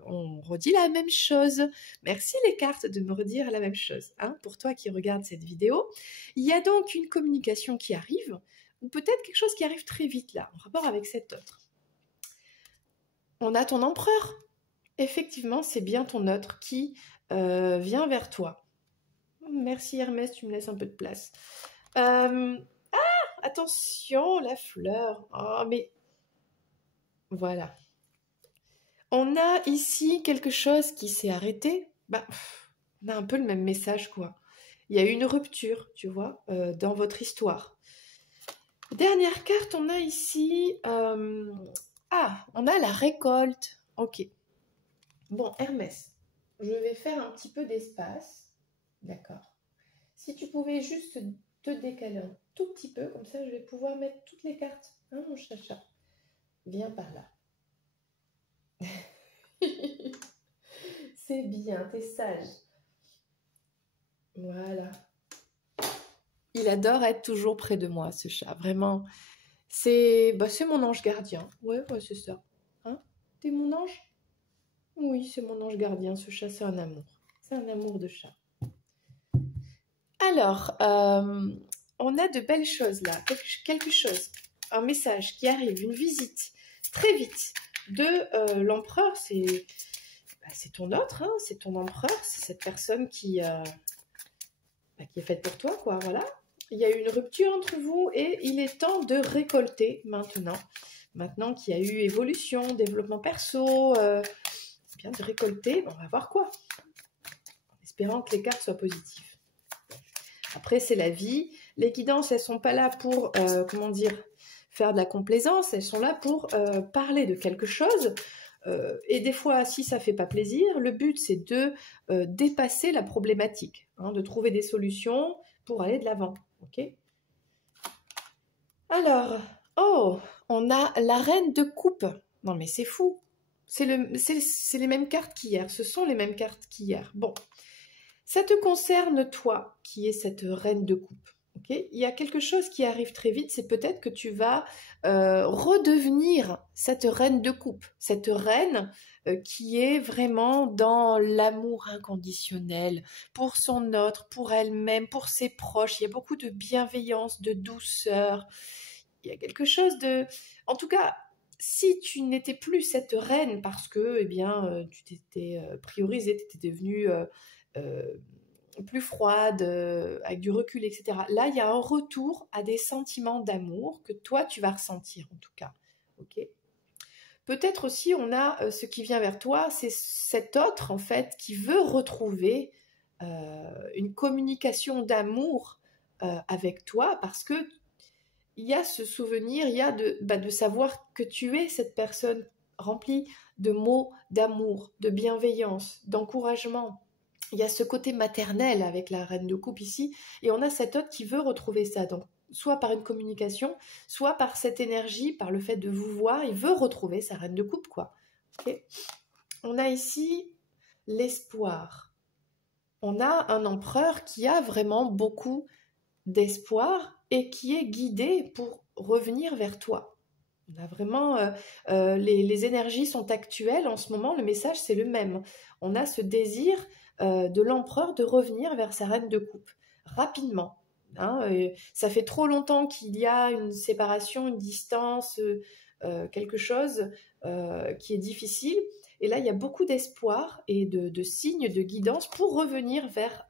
on redit la même chose. Merci les cartes de me redire la même chose, hein, pour toi qui regardes cette vidéo. Il y a donc une communication qui arrive, ou peut-être quelque chose qui arrive très vite là, en rapport avec cet autre. On a ton empereur. Effectivement, c'est bien ton autre qui vient vers toi. Merci Hermès, tu me laisses un peu de place. Attention, la fleur. Oh, mais voilà. On a ici quelque chose qui s'est arrêté. Bah, on a un peu le même message, quoi. Il y a eu une rupture, tu vois, dans votre histoire. Dernière carte, on a ici... on a la récolte. Ok. Bon, Hermès, je vais faire un petit peu d'espace. D'accord. Si tu pouvais juste te décaler un tout petit peu, comme ça je vais pouvoir mettre toutes les cartes. Hein, mon chacha? Viens par là. C'est bien, t'es sage. Voilà. Il adore être toujours près de moi, ce chat. Vraiment, c'est mon ange gardien. Ouais, c'est ça. Hein? T'es mon ange? Oui, c'est mon ange gardien. Ce chat, c'est un amour. C'est un amour de chat. Alors, on a de belles choses là, quelque chose, un message qui arrive, une visite, très vite, de l'empereur, c'est ton autre, hein, c'est ton empereur, c'est cette personne qui est faite pour toi, quoi, voilà. Il y a eu une rupture entre vous et il est temps de récolter maintenant qu'il y a eu évolution, développement perso, bien de récolter, on va voir quoi, en espérant que les cartes soient positives. Après, c'est la vie. Les guidances, elles ne sont pas là pour, faire de la complaisance. Elles sont là pour parler de quelque chose. Et des fois, si ça ne fait pas plaisir, le but, c'est de dépasser la problématique, hein, de trouver des solutions pour aller de l'avant. Okay. Alors, on a la reine de coupe. Non, mais c'est fou. C'est les mêmes cartes qu'hier. Ce sont les mêmes cartes qu'hier. Bon. Ça te concerne toi, qui est cette reine de coupe. Okay, il y a quelque chose qui arrive très vite, c'est peut-être que tu vas redevenir cette reine de coupe, cette reine qui est vraiment dans l'amour inconditionnel pour son autre, pour elle-même, pour ses proches. Il y a beaucoup de bienveillance, de douceur. Il y a quelque chose de... En tout cas, si tu n'étais plus cette reine parce que tu t'étais priorisée, tu étais devenue... plus froide, avec du recul, etc. Là, il y a un retour à des sentiments d'amour que toi, tu vas ressentir, en tout cas. Ok. Peut-être aussi, on a ce qui vient vers toi, c'est cet autre, en fait, qui veut retrouver une communication d'amour avec toi, parce que il y a ce souvenir, il y a de savoir que tu es cette personne remplie de mots d'amour, de bienveillance, d'encouragement. Il y a ce côté maternel avec la reine de coupe ici, et on a cet autre qui veut retrouver ça, donc soit par une communication, soit par cette énergie, par le fait de vous voir, il veut retrouver sa reine de coupe, quoi. Okay. On a ici l'espoir. On a un empereur qui a vraiment beaucoup d'espoir et qui est guidé pour revenir vers toi. On a vraiment, les énergies sont actuelles en ce moment, le message c'est le même. On a ce désir de l'empereur de revenir vers sa reine de coupe, rapidement. Hein, ça fait trop longtemps qu'il y a une séparation, une distance, quelque chose qui est difficile. Et là, il y a beaucoup d'espoir et de signes, de guidance pour revenir vers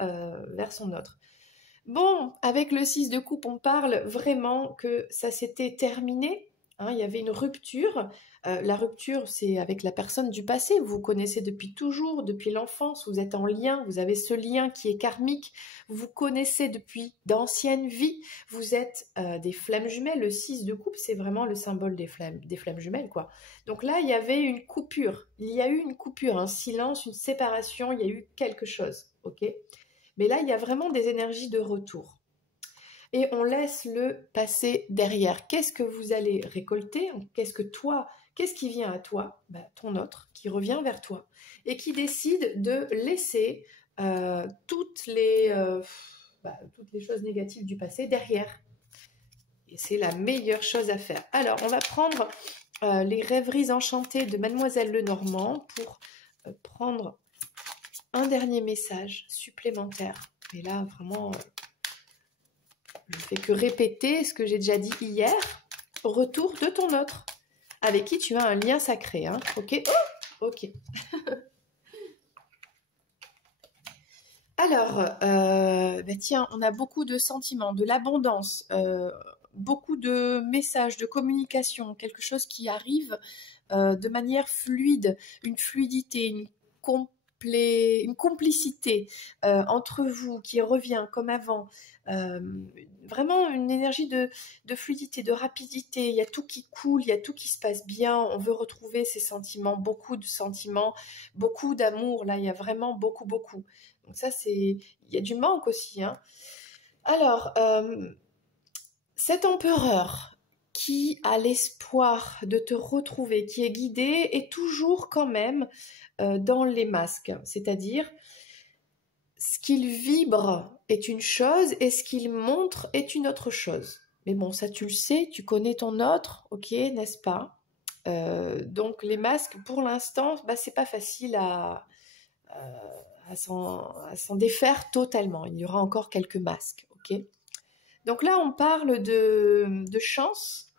son autre. Bon, avec le 6 de coupe, on parle vraiment que ça s'était terminé. Hein, il y avait une rupture. La rupture, c'est avec la personne du passé. Vous vous connaissez depuis toujours, depuis l'enfance. Vous êtes en lien. Vous avez ce lien qui est karmique. Vous vous connaissez depuis d'anciennes vies. Vous êtes des flammes jumelles. Le 6 de coupe, c'est vraiment le symbole des flammes jumelles, quoi. Donc là, il y avait une coupure. Il y a eu une coupure, un silence, une séparation. Il y a eu quelque chose, ok ? Mais là, il y a vraiment des énergies de retour. Et on laisse le passé derrière. Qu'est-ce que vous allez récolter? Qu'est-ce qui vient à toi? Ton autre, qui revient vers toi. Et qui décide de laisser toutes les choses négatives du passé derrière. Et c'est la meilleure chose à faire. Alors, on va prendre les rêveries enchantées de Mademoiselle Lenormand pour prendre un dernier message supplémentaire. Et là, vraiment, je ne fais que répéter ce que j'ai déjà dit hier. Retour de ton autre, avec qui tu as un lien sacré. Hein, ok? Ok. Alors, tiens, on a beaucoup de sentiments, de l'abondance, beaucoup de messages, de communication, quelque chose qui arrive de manière fluide, une fluidité, une complicité entre vous qui revient comme avant, vraiment une énergie de fluidité, de rapidité. Il y a tout qui coule, il y a tout qui se passe bien. On veut retrouver ces sentiments, beaucoup de sentiments, beaucoup d'amour. Là, il y a vraiment beaucoup. Donc ça, il y a du manque aussi. Hein. Alors, cet empereur qui a l'espoir de te retrouver, qui est guidé, est toujours quand même dans les masques. C'est-à-dire, ce qu'il vibre est une chose et ce qu'il montre est une autre chose. Mais bon, ça tu le sais, tu connais ton autre, ok, n'est-ce pas? Donc les masques, pour l'instant, c'est pas facile à s'en défaire totalement. Il y aura encore quelques masques, ok? Donc là, on parle de chance,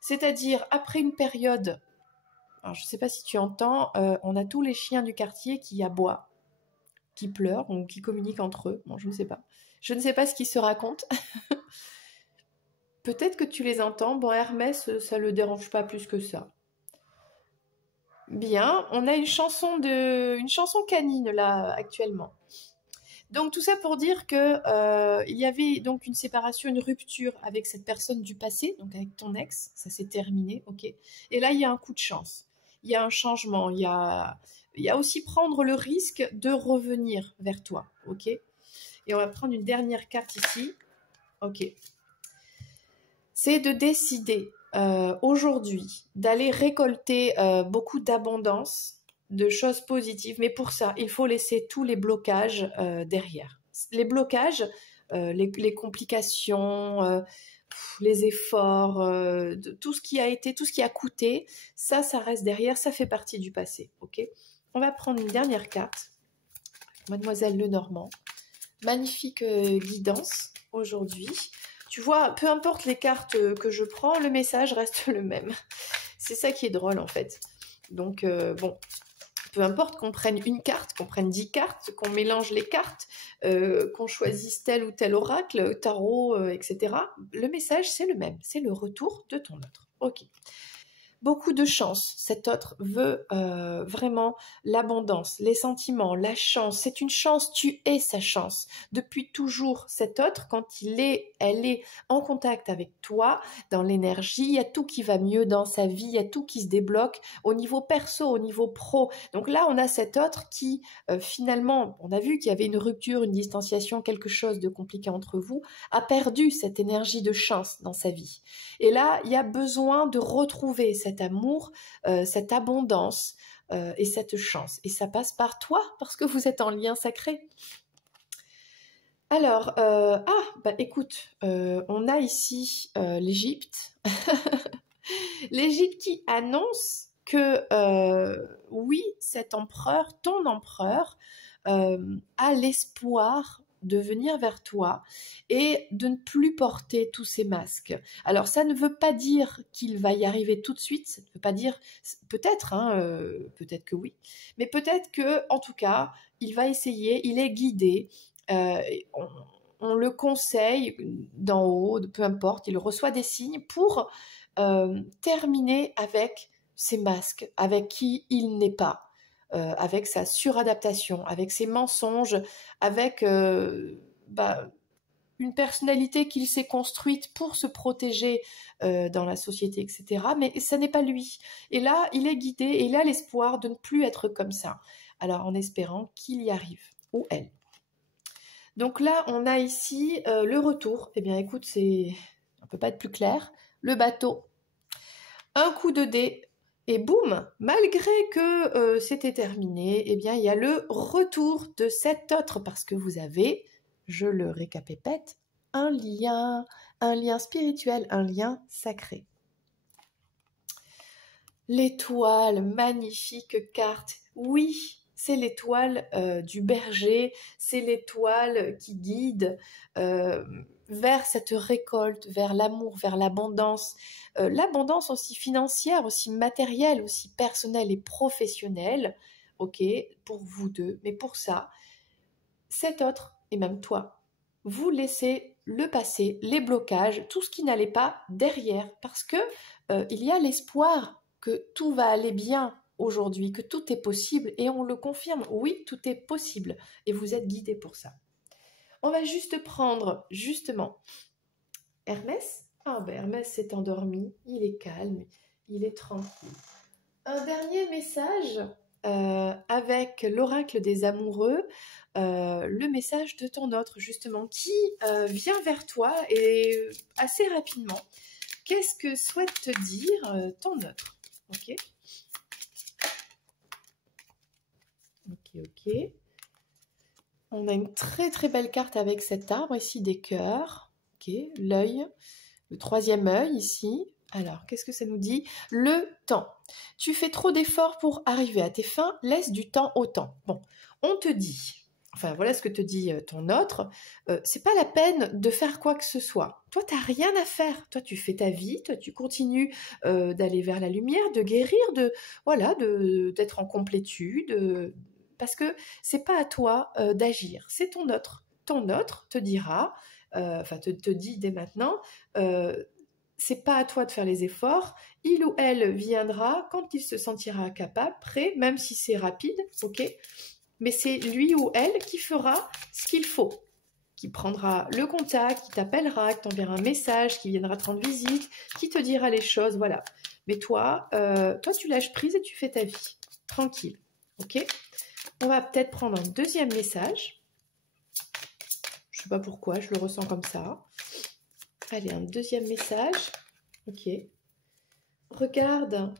c'est-à-dire après une période, alors je ne sais pas si tu entends, on a tous les chiens du quartier qui aboient, qui pleurent ou qui communiquent entre eux. Bon, je ne sais pas. Je ne sais pas ce qu'ils se racontent. Peut-être que tu les entends. Bon, Hermès, ça ne le dérange pas plus que ça. Bien, on a une chanson canine là actuellement. Donc tout ça pour dire que il y avait donc une séparation, une rupture avec cette personne du passé, donc avec ton ex, ça s'est terminé, ok. Et là il y a un coup de chance, il y a un changement, il y a aussi prendre le risque de revenir vers toi, ok. Et on va prendre une dernière carte ici, ok. C'est de décider aujourd'hui d'aller récolter beaucoup d'abondance, de choses positives, mais pour ça, il faut laisser tous les blocages derrière. Les blocages, les complications, les efforts, tout ce qui a coûté, ça reste derrière, ça fait partie du passé, ok? On va prendre une dernière carte, Mademoiselle Lenormand. Magnifique guidance aujourd'hui. Tu vois, peu importe les cartes que je prends, le message reste le même. C'est ça qui est drôle en fait. Donc bon, peu importe qu'on prenne une carte, qu'on prenne 10 cartes, qu'on mélange les cartes, qu'on choisisse tel ou tel oracle, tarot, etc. Le message c'est le même, c'est le retour de ton autre. Ok. Beaucoup de chance. Cet autre veut vraiment l'abondance, les sentiments, la chance. C'est une chance, tu es sa chance. Depuis toujours, cet autre, quand elle est en contact avec toi, dans l'énergie, il y a tout qui va mieux dans sa vie, il y a tout qui se débloque au niveau perso, au niveau pro. Donc là, on a cet autre qui, finalement, on a vu qu'il y avait une rupture, une distanciation, quelque chose de compliqué entre vous, a perdu cette énergie de chance dans sa vie. Et là, il y a besoin de retrouver cet amour, cette abondance et cette chance. Et ça passe par toi, parce que vous êtes en lien sacré. Alors, écoute, on a ici l'Égypte. L'Égypte qui annonce que, oui, cet empereur, ton empereur, a l'espoir de venir vers toi et de ne plus porter tous ces masques. Alors ça ne veut pas dire qu'il va y arriver tout de suite, ça ne veut pas dire, peut-être, hein, peut-être que oui, mais peut-être que, en tout cas, il va essayer, il est guidé, on le conseille d'en haut, peu importe, il reçoit des signes pour terminer avec ses masques, avec qui il n'est pas. Avec sa suradaptation, avec ses mensonges, avec une personnalité qu'il s'est construite pour se protéger dans la société, etc. Mais ça n'est pas lui. Et là, il est guidé et il a l'espoir de ne plus être comme ça. Alors, en espérant qu'il y arrive, ou elle. Donc là, on a ici le retour. Eh bien, écoute, on ne peut pas être plus clair. Le bateau, un coup de dé, et boum, malgré que c'était terminé, eh bien, il y a le retour de cet autre, parce que vous avez, je le récapépète, un lien spirituel, un lien sacré. L'étoile, magnifique carte, oui, c'est l'étoile du berger, c'est l'étoile qui guide vers cette récolte, vers l'amour, vers l'abondance. L'abondance aussi financière, aussi matérielle, aussi personnelle et professionnelle, ok, pour vous deux. Mais pour ça, cet autre, et même toi, vous laissez le passé, les blocages, tout ce qui n'allait pas derrière, parce que il y a l'espoir que tout va aller bien aujourd'hui, que tout est possible, et on le confirme, oui, tout est possible, et vous êtes guidé pour ça. On va juste prendre, justement, Hermès. Ah ben Hermès s'est endormi, il est calme, il est tranquille. Un dernier message avec l'oracle des amoureux, le message de ton autre, justement, qui vient vers toi et assez rapidement. Qu'est-ce que souhaite te dire ton autre? Ok. Ok. On a une très très belle carte avec cet arbre ici, des cœurs. Ok, l'œil, le troisième œil ici. Alors, qu'est-ce que ça nous dit? Le temps. Tu fais trop d'efforts pour arriver à tes fins, laisse du temps au temps. Bon, on te dit, enfin voilà ce que te dit ton autre, c'est pas la peine de faire quoi que ce soit. Toi, t'as rien à faire. Toi, tu fais ta vie, toi, tu continues d'aller vers la lumière, de guérir, d'être en complétude, parce que c'est pas à toi d'agir, c'est ton autre. Ton autre te dira, te dit dès maintenant, c'est pas à toi de faire les efforts, il ou elle viendra quand il se sentira capable, prêt, même si c'est rapide, ok, mais c'est lui ou elle qui fera ce qu'il faut, qui prendra le contact, qui t'appellera, qui t'enverra un message, qui viendra te rendre visite, qui te dira les choses, voilà. Mais toi, tu lâches prise et tu fais ta vie, tranquille, ok. On va peut-être prendre un deuxième message. Je ne sais pas pourquoi, je le ressens comme ça. Allez, un deuxième message. Ok. Regarde.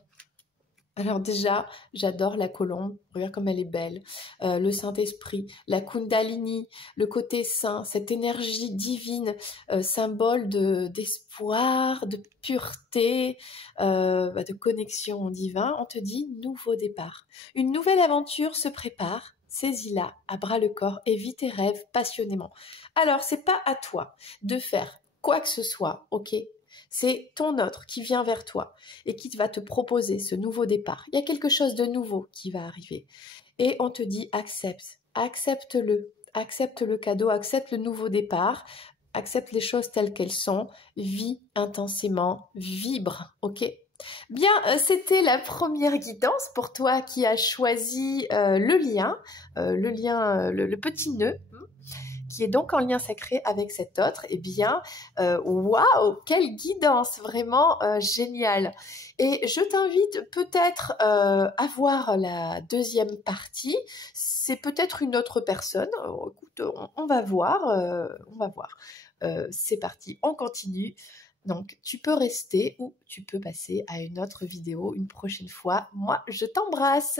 Alors déjà, j'adore la colombe. Regarde comme elle est belle. Le Saint-Esprit, la Kundalini, le côté saint, cette énergie divine, symbole d'espoir, de pureté, de connexion au divin. On te dit nouveau départ. Une nouvelle aventure se prépare. Saisis-la à bras le corps et vis tes rêves passionnément. Alors, c'est pas à toi de faire quoi que ce soit, ok? C'est ton autre qui vient vers toi et qui va te proposer ce nouveau départ. Il y a quelque chose de nouveau qui va arriver. Et on te dit accepte-le, accepte le cadeau, accepte le nouveau départ, accepte les choses telles qu'elles sont, vis intensément, vibre, ok? Bien, c'était la première guidance pour toi qui as choisi le lien, le petit nœud, qui est donc en lien sacré avec cet autre. Eh bien, waouh, quelle guidance, vraiment géniale. Et je t'invite peut-être à voir la deuxième partie. C'est peut-être une autre personne. Écoute, on va voir, on va voir. C'est parti, on continue. Donc, tu peux rester ou tu peux passer à une autre vidéo une prochaine fois. Moi, je t'embrasse.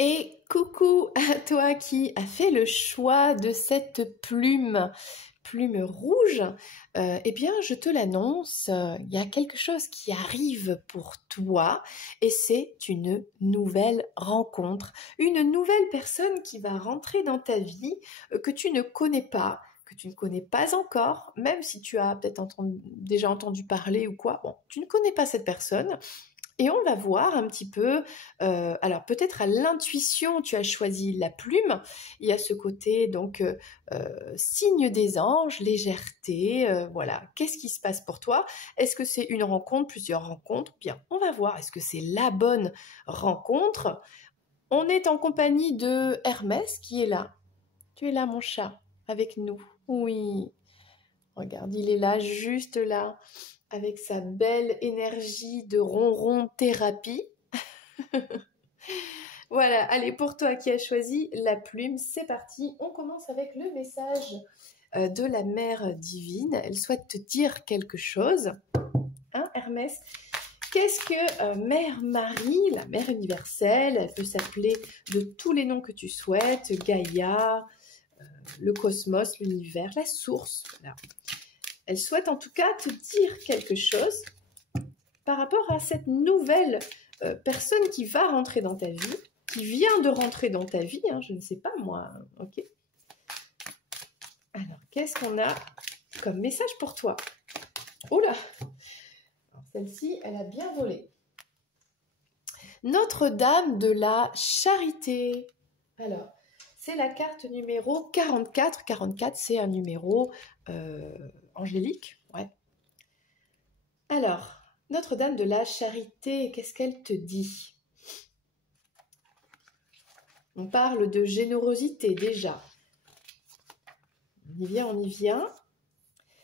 Et coucou à toi qui a fait le choix de cette plume plume rouge, eh bien, je te l'annonce, il y a quelque chose qui arrive pour toi et c'est une nouvelle rencontre, une nouvelle personne qui va rentrer dans ta vie que tu ne connais pas, que tu ne connais pas encore, même si tu as peut-être déjà entendu parler ou quoi, bon, tu ne connais pas cette personne. Et on va voir un petit peu, alors peut-être à l'intuition, tu as choisi la plume. Il y a ce côté donc signe des anges, légèreté, voilà. Qu'est-ce qui se passe pour toi? Est-ce que c'est une rencontre, plusieurs rencontres? Bien, on va voir. Est-ce que c'est la bonne rencontre? On est en compagnie de Hermès qui est là. Tu es là, mon chat, avec nous. Oui. Regarde, il est là, juste là, avec sa belle énergie de ronron thérapie. Voilà, allez, pour toi qui as choisi la plume, c'est parti. On commence avec le message de la Mère divine. Elle souhaite te dire quelque chose. Hein, Hermès? Qu'est-ce que Mère Marie, la Mère universelle, elle peut s'appeler de tous les noms que tu souhaites, Gaïa, le cosmos, l'univers, la source, voilà. Elle souhaite en tout cas te dire quelque chose par rapport à cette nouvelle personne qui va rentrer dans ta vie, qui vient de rentrer dans ta vie, hein, je ne sais pas moi, ok. Alors, qu'est-ce qu'on a comme message pour toi? Oula, celle-ci, elle a bien volé. Notre-Dame de la Charité. Alors, c'est la carte numéro 44. 44, c'est un numéro angélique, ouais. Alors, Notre-Dame de la Charité, qu'est-ce qu'elle te dit? On parle de générosité déjà. On y vient, on y vient.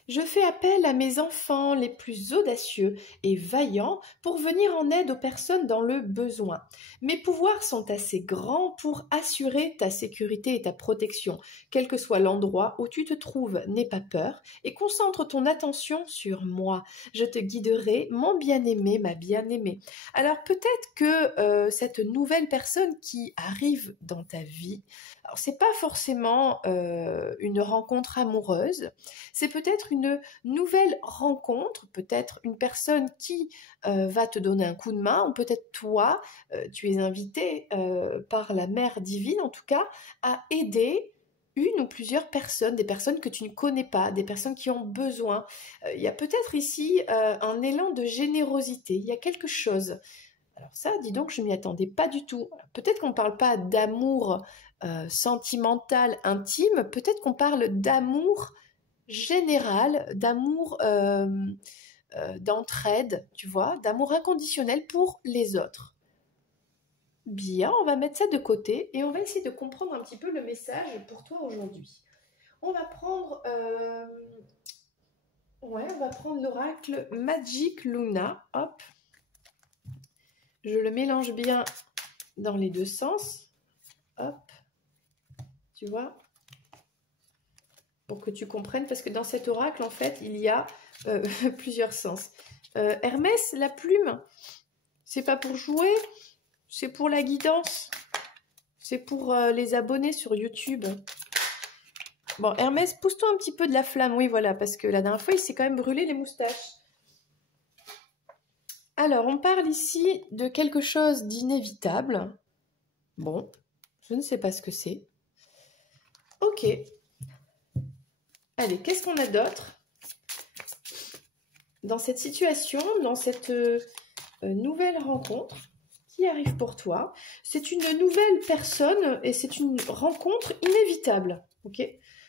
Je fais appel à mes enfants les plus audacieux et vaillants pour venir en aide aux personnes dans le besoin. Mes pouvoirs sont assez grands pour assurer ta sécurité et ta protection. Quel que soit l'endroit où tu te trouves, n'aie pas peur et concentre ton attention sur moi. Je te guiderai, mon bien-aimé, ma bien-aimée. Alors peut-être que cette nouvelle personne qui arrive dans ta vie, alors c'est pas forcément une rencontre amoureuse, c'est peut-être une nouvelle rencontre, peut-être une personne qui va te donner un coup de main, ou peut-être toi, tu es invité par la Mère divine en tout cas, à aider une ou plusieurs personnes, des personnes que tu ne connais pas, des personnes qui ont besoin. Il y a peut-être ici un élan de générosité, il y a quelque chose. Alors ça, dis donc, je m'y attendais pas du tout. Peut-être qu'on ne parle pas d'amour sentimental, intime, peut-être qu'on parle d'amour général, d'amour d'entraide, tu vois, d'amour inconditionnel pour les autres. Bien, on va mettre ça de côté et on va essayer de comprendre un petit peu le message pour toi aujourd'hui. On va prendre, on va prendre l'oracle Magic Luna, hop. Je le mélange bien dans les deux sens, hop, tu vois, pour que tu comprennes, parce que dans cet oracle, en fait, il y a plusieurs sens. Hermès, la plume, c'est pas pour jouer, c'est pour la guidance, c'est pour les abonnés sur YouTube. Bon, Hermès, pousse-toi un petit peu de la flamme, oui, voilà, parce que la dernière fois, il s'est quand même brûlé les moustaches. Alors, on parle ici de quelque chose d'inévitable. Bon, je ne sais pas ce que c'est. Ok. Allez, qu'est-ce qu'on a d'autre dans cette situation, dans cette nouvelle rencontre qui arrive pour toi? C'est une nouvelle personne et c'est une rencontre inévitable, ok?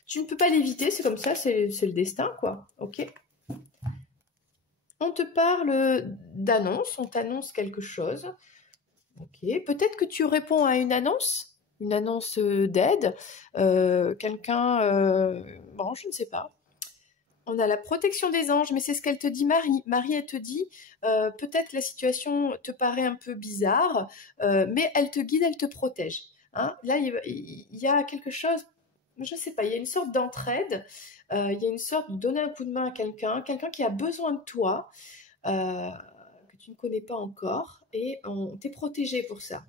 Tu ne peux pas l'éviter, c'est comme ça, c'est le destin, quoi, ok? On te parle d'annonce, on t'annonce quelque chose, ok? Peut-être que tu réponds à une annonce d'aide, quelqu'un, bon, je ne sais pas. On a la protection des anges, mais c'est ce qu'elle te dit, Marie. Marie, elle te dit, peut-être la situation te paraît un peu bizarre, mais elle te guide, elle te protège. Hein? Là, il y a quelque chose, je ne sais pas, il y a une sorte d'entraide, il y a une sorte de donner un coup de main à quelqu'un qui a besoin de toi, que tu ne connais pas encore, et on t'est protégé pour ça.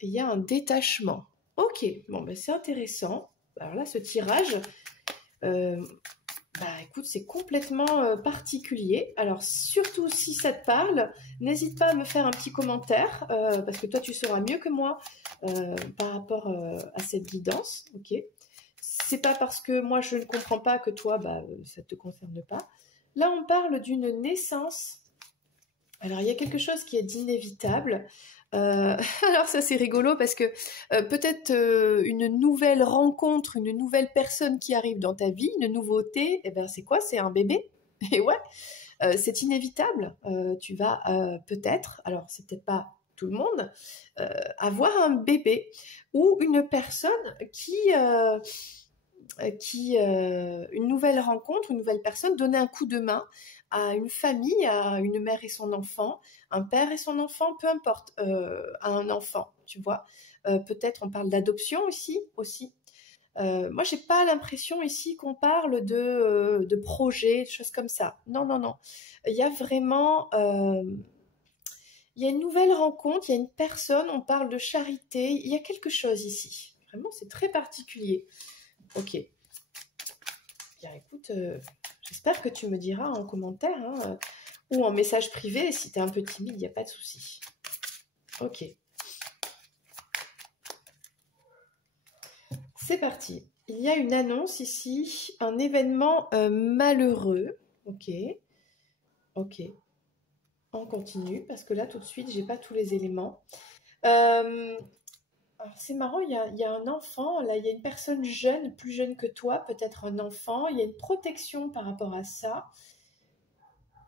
Et il y a un détachement. Ok, bon, ben c'est intéressant. Alors là, ce tirage... Bah écoute, c'est complètement particulier. Alors surtout si ça te parle, n'hésite pas à me faire un petit commentaire, parce que toi tu sauras mieux que moi par rapport à cette guidance, ok? C'est pas parce que moi je ne comprends pas que toi, ça ne te concerne pas. Là on parle d'une naissance. Alors il y a quelque chose qui est d'inévitable. Alors ça c'est rigolo parce que peut-être une nouvelle rencontre, une nouvelle personne qui arrive dans ta vie, une nouveauté, eh ben c'est quoi? C'est un bébé. Et ouais, c'est inévitable. Tu vas peut-être, alors c'est peut-être pas tout le monde, avoir un bébé ou une personne une nouvelle rencontre, une nouvelle personne, donner un coup de main à une famille, à une mère et son enfant, un père et son enfant, peu importe, à un enfant, tu vois. Peut-être on parle d'adoption ici aussi. Moi, j'ai pas l'impression ici qu'on parle de projets, de choses comme ça. Non, non, non. Il y a vraiment, il y a une nouvelle rencontre, il y a une personne, on parle de charité, il y a quelque chose ici. Vraiment, c'est très particulier. Ok. Bien, écoute, j'espère que tu me diras en commentaire hein, ou en message privé. Si tu es un peu timide, il n'y a pas de souci. Ok. C'est parti. Il y a une annonce ici, un événement malheureux. Ok. Ok. On continue parce que là, tout de suite, j'ai pas tous les éléments. Alors, c'est marrant, il y a un enfant, là, il y a une personne jeune, plus jeune que toi, peut-être un enfant. Il y a une protection par rapport à ça.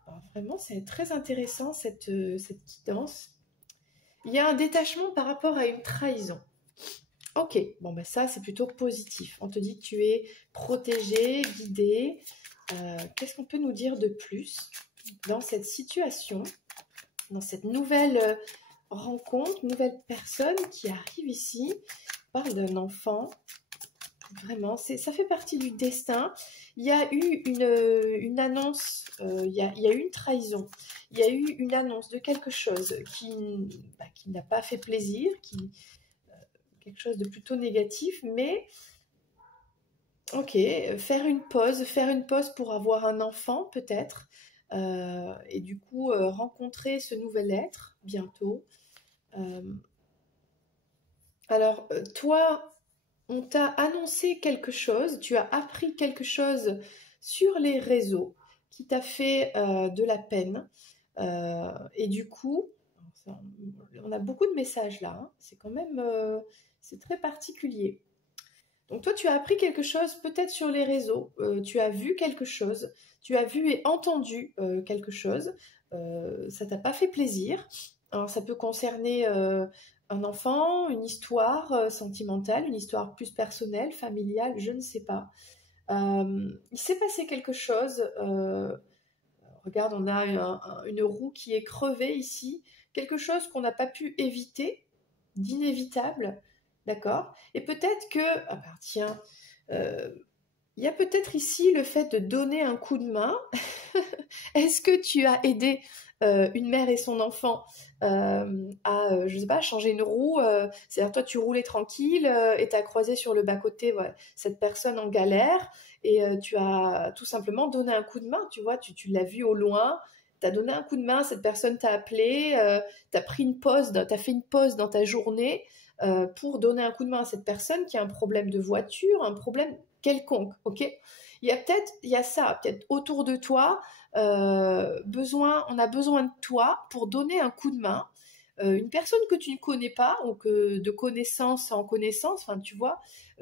Alors, vraiment, c'est très intéressant cette guidance. Il y a un détachement par rapport à une trahison. Ok, bon ben ça c'est plutôt positif. On te dit que tu es protégé, guidé. Qu'est-ce qu'on peut nous dire de plus dans cette situation, dans cette nouvelle rencontre, nouvelle personne qui arrive ici, parle d'un enfant. Vraiment, ça fait partie du destin. Il y a eu une annonce, il y a eu une trahison, il y a eu une annonce de quelque chose qui n'a pas fait plaisir, quelque chose de plutôt négatif, mais ok, faire une pause pour avoir un enfant peut-être, et du coup rencontrer ce nouvel être bientôt. Alors, toi, on t'a annoncé quelque chose, tu as appris quelque chose sur les réseaux qui t'a fait de la peine. Et du coup, on a beaucoup de messages là, hein. C'est quand même, c'est très particulier. Donc toi, tu as appris quelque chose peut-être sur les réseaux, tu as vu quelque chose, tu as vu et entendu quelque chose, ça t'a pas fait plaisir. Alors ça peut concerner un enfant, une histoire sentimentale, une histoire plus personnelle, familiale, je ne sais pas. Il s'est passé quelque chose, regarde, on a une roue qui est crevée ici, quelque chose qu'on n'a pas pu éviter, d'inévitable, d'accord? Et peut-être que, ah bah tiens, il y a peut-être ici le fait de donner un coup de main. Est-ce que tu as aidé une mère et son enfant à, je sais pas, changer une roue c'est-à-dire toi tu roulais tranquille et tu as croisé sur le bas-côté voilà, cette personne en galère et tu as tout simplement donné un coup de main, tu vois, tu l'as vu au loin, tu as donné un coup de main, cette personne t'a appelé, tu as pris une pause, tu as fait une pause dans ta journée pour donner un coup de main à cette personne qui a un problème de voiture, un problème quelconque, ok? Il y a ça, peut-être autour de toi, on a besoin de toi pour donner un coup de main. Une personne que tu ne connais pas ou que de connaissance en connaissance, enfin tu vois,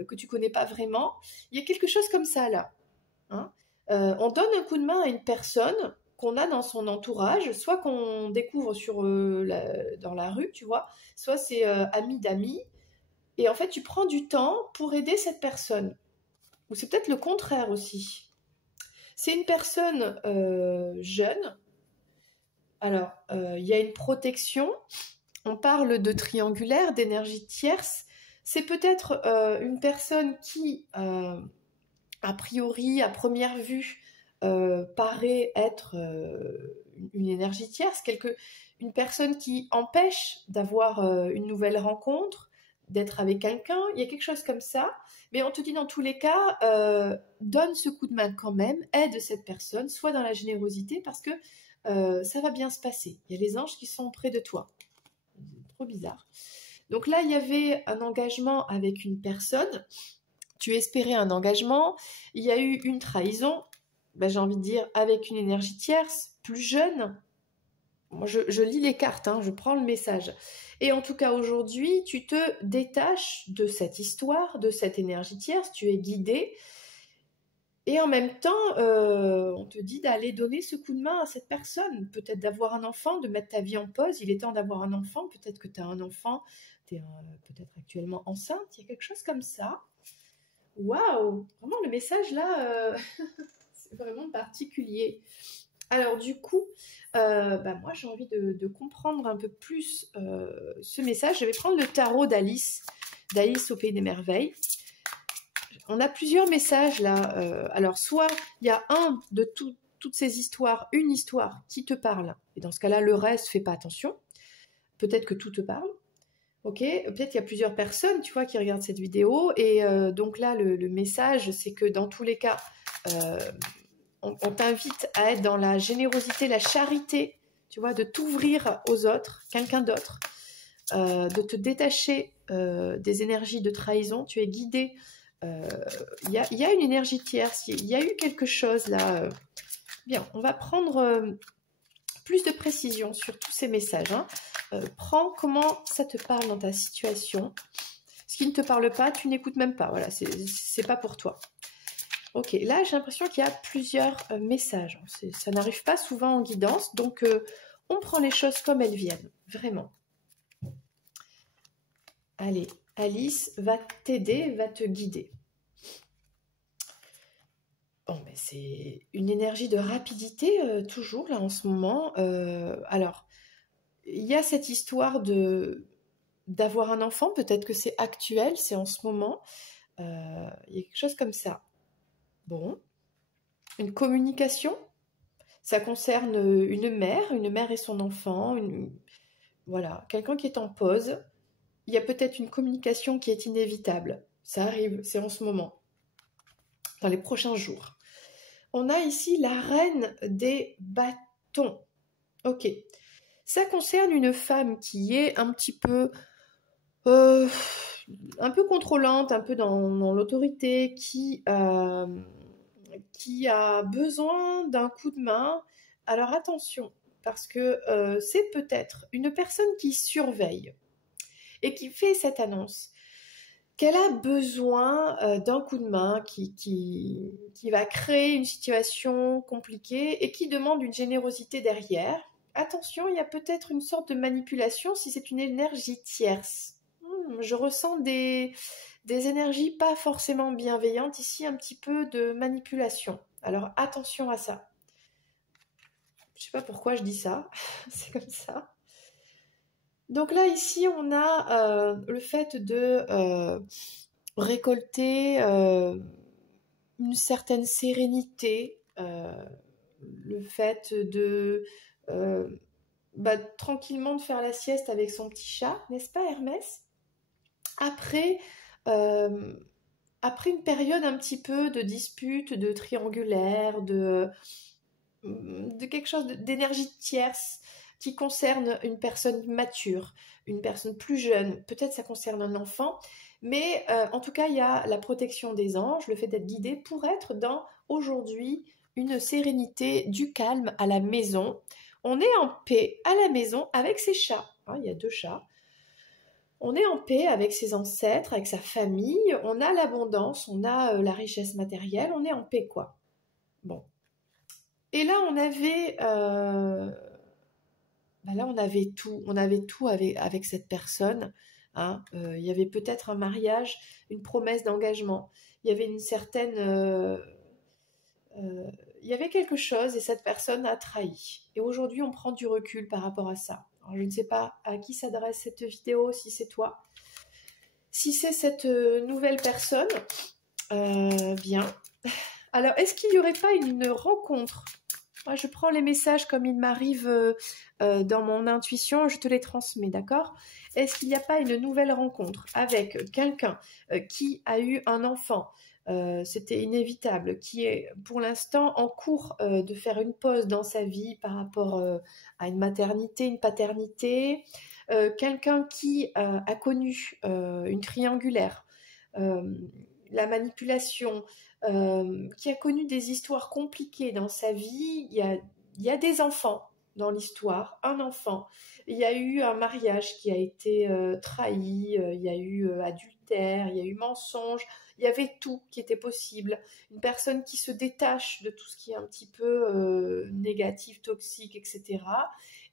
que tu connais pas vraiment, il y a quelque chose comme ça là. Hein. On donne un coup de main à une personne qu'on a dans son entourage, soit qu'on découvre dans la rue, tu vois, soit c'est ami d'amis, et en fait tu prends du temps pour aider cette personne. Ou c'est peut-être le contraire aussi. C'est une personne jeune. Alors, il y a une protection. On parle de triangulaire, d'énergie tierce. C'est peut-être une personne qui, a priori, à première vue, paraît être une énergie tierce, une personne qui empêche d'avoir une nouvelle rencontre, d'être avec quelqu'un, il y a quelque chose comme ça, mais on te dit dans tous les cas, donne ce coup de main quand même, aide cette personne, sois dans la générosité parce que ça va bien se passer. Il y a les anges qui sont près de toi. Trop bizarre. Donc là, il y avait un engagement avec une personne, tu espérais un engagement, il y a eu une trahison, ben, j'ai envie de dire avec une énergie tierce, plus jeune. Moi, je lis les cartes, hein, je prends le message. Et en tout cas, aujourd'hui, tu te détaches de cette histoire, de cette énergie tierce, tu es guidé. Et en même temps, on te dit d'aller donner ce coup de main à cette personne. Peut-être d'avoir un enfant, de mettre ta vie en pause. Il est temps d'avoir un enfant. Peut-être que tu as un enfant, tu es peut-être actuellement enceinte. Il y a quelque chose comme ça. Waouh! Vraiment, le message là, c'est vraiment particulier. Alors du coup, moi j'ai envie de comprendre un peu plus ce message. Je vais prendre le tarot d'Alice au Pays des Merveilles. On a plusieurs messages là. Alors soit il y a un de toutes ces histoires, une histoire qui te parle. Et dans ce cas-là, le reste, fais pas attention. Peut-être que tout te parle. Ok, peut-être qu'il y a plusieurs personnes, tu vois, qui regardent cette vidéo. Et donc là, le message, c'est que dans tous les cas, on t'invite à être dans la générosité, la charité, tu vois, de t'ouvrir aux autres, quelqu'un d'autre, de te détacher des énergies de trahison. Tu es guidé. Il y a une énergie tierce, il y a eu quelque chose là. Bien, on va prendre plus de précision sur tous ces messages. Hein. Prends comment ça te parle dans ta situation. Ce qui ne te parle pas, tu n'écoutes même pas. Voilà, c'est pas pour toi. Ok, là j'ai l'impression qu'il y a plusieurs messages. Ça n'arrive pas souvent en guidance, donc on prend les choses comme elles viennent, vraiment. Allez, Alice va t'aider, va te guider. Bon, mais c'est une énergie de rapidité toujours là en ce moment. Alors, il y a cette histoire d'avoir un enfant, peut-être que c'est actuel, c'est en ce moment. Il y a quelque chose comme ça. Bon, une communication, ça concerne une mère et son enfant, voilà, quelqu'un qui est en pause. Il y a peut-être une communication qui est inévitable. Ça arrive, c'est en ce moment, dans les prochains jours. On a ici la reine des bâtons. Ok, ça concerne une femme qui est un petit peu contrôlante, un peu dans l'autorité, qui a besoin d'un coup de main. Alors attention, parce que c'est peut-être une personne qui surveille et qui fait cette annonce qu'elle a besoin d'un coup de main qui va créer une situation compliquée et qui demande une générosité derrière. Attention, il y a peut-être une sorte de manipulation si c'est une énergie tierce. Je ressens des énergies pas forcément bienveillantes ici, un petit peu de manipulation. Alors attention à ça. Je sais pas pourquoi je dis ça, c'est comme ça. Donc là, ici, on a le fait de récolter une certaine sérénité, le fait de tranquillement de faire la sieste avec son petit chat, n'est-ce pas Hermès? Après une période un petit peu de dispute, de triangulaire, de quelque chose d'énergie tierce qui concerne une personne mature, une personne plus jeune, peut-être ça concerne un enfant, mais en tout cas il y a la protection des anges, le fait d'être guidé pour être dans aujourd'hui une sérénité, du calme à la maison. On est en paix à la maison avec ses chats, hein, il y a 2 chats. On est en paix avec ses ancêtres, avec sa famille, on a l'abondance, on a la richesse matérielle, on est en paix quoi. Bon. Et là on avait tout avec cette personne. Hein. Il y avait peut-être un mariage, une promesse d'engagement. Il y avait une certaine... il y avait quelque chose et cette personne a trahi. Et aujourd'hui, on prend du recul par rapport à ça. Alors, je ne sais pas à qui s'adresse cette vidéo, si c'est toi. Si c'est cette nouvelle personne, bien. Alors, est-ce qu'il n'y aurait pas une rencontre Moi, je prends les messages comme ils m'arrivent dans mon intuition, je te les transmets, d'accord? Est-ce qu'il n'y a pas une nouvelle rencontre avec quelqu'un qui a eu un enfant? C'était inévitable, qui est pour l'instant en cours de faire une pause dans sa vie par rapport à une maternité, une paternité, quelqu'un qui a connu une triangulaire, euh, la manipulation, qui a connu des histoires compliquées dans sa vie. Il y a des enfants dans l'histoire, un enfant. Il y a eu un mariage qui a été trahi, il y a eu adultère, il y a eu mensonge, il y avait tout qui était possible. Une personne qui se détache de tout ce qui est un petit peu négatif, toxique, etc.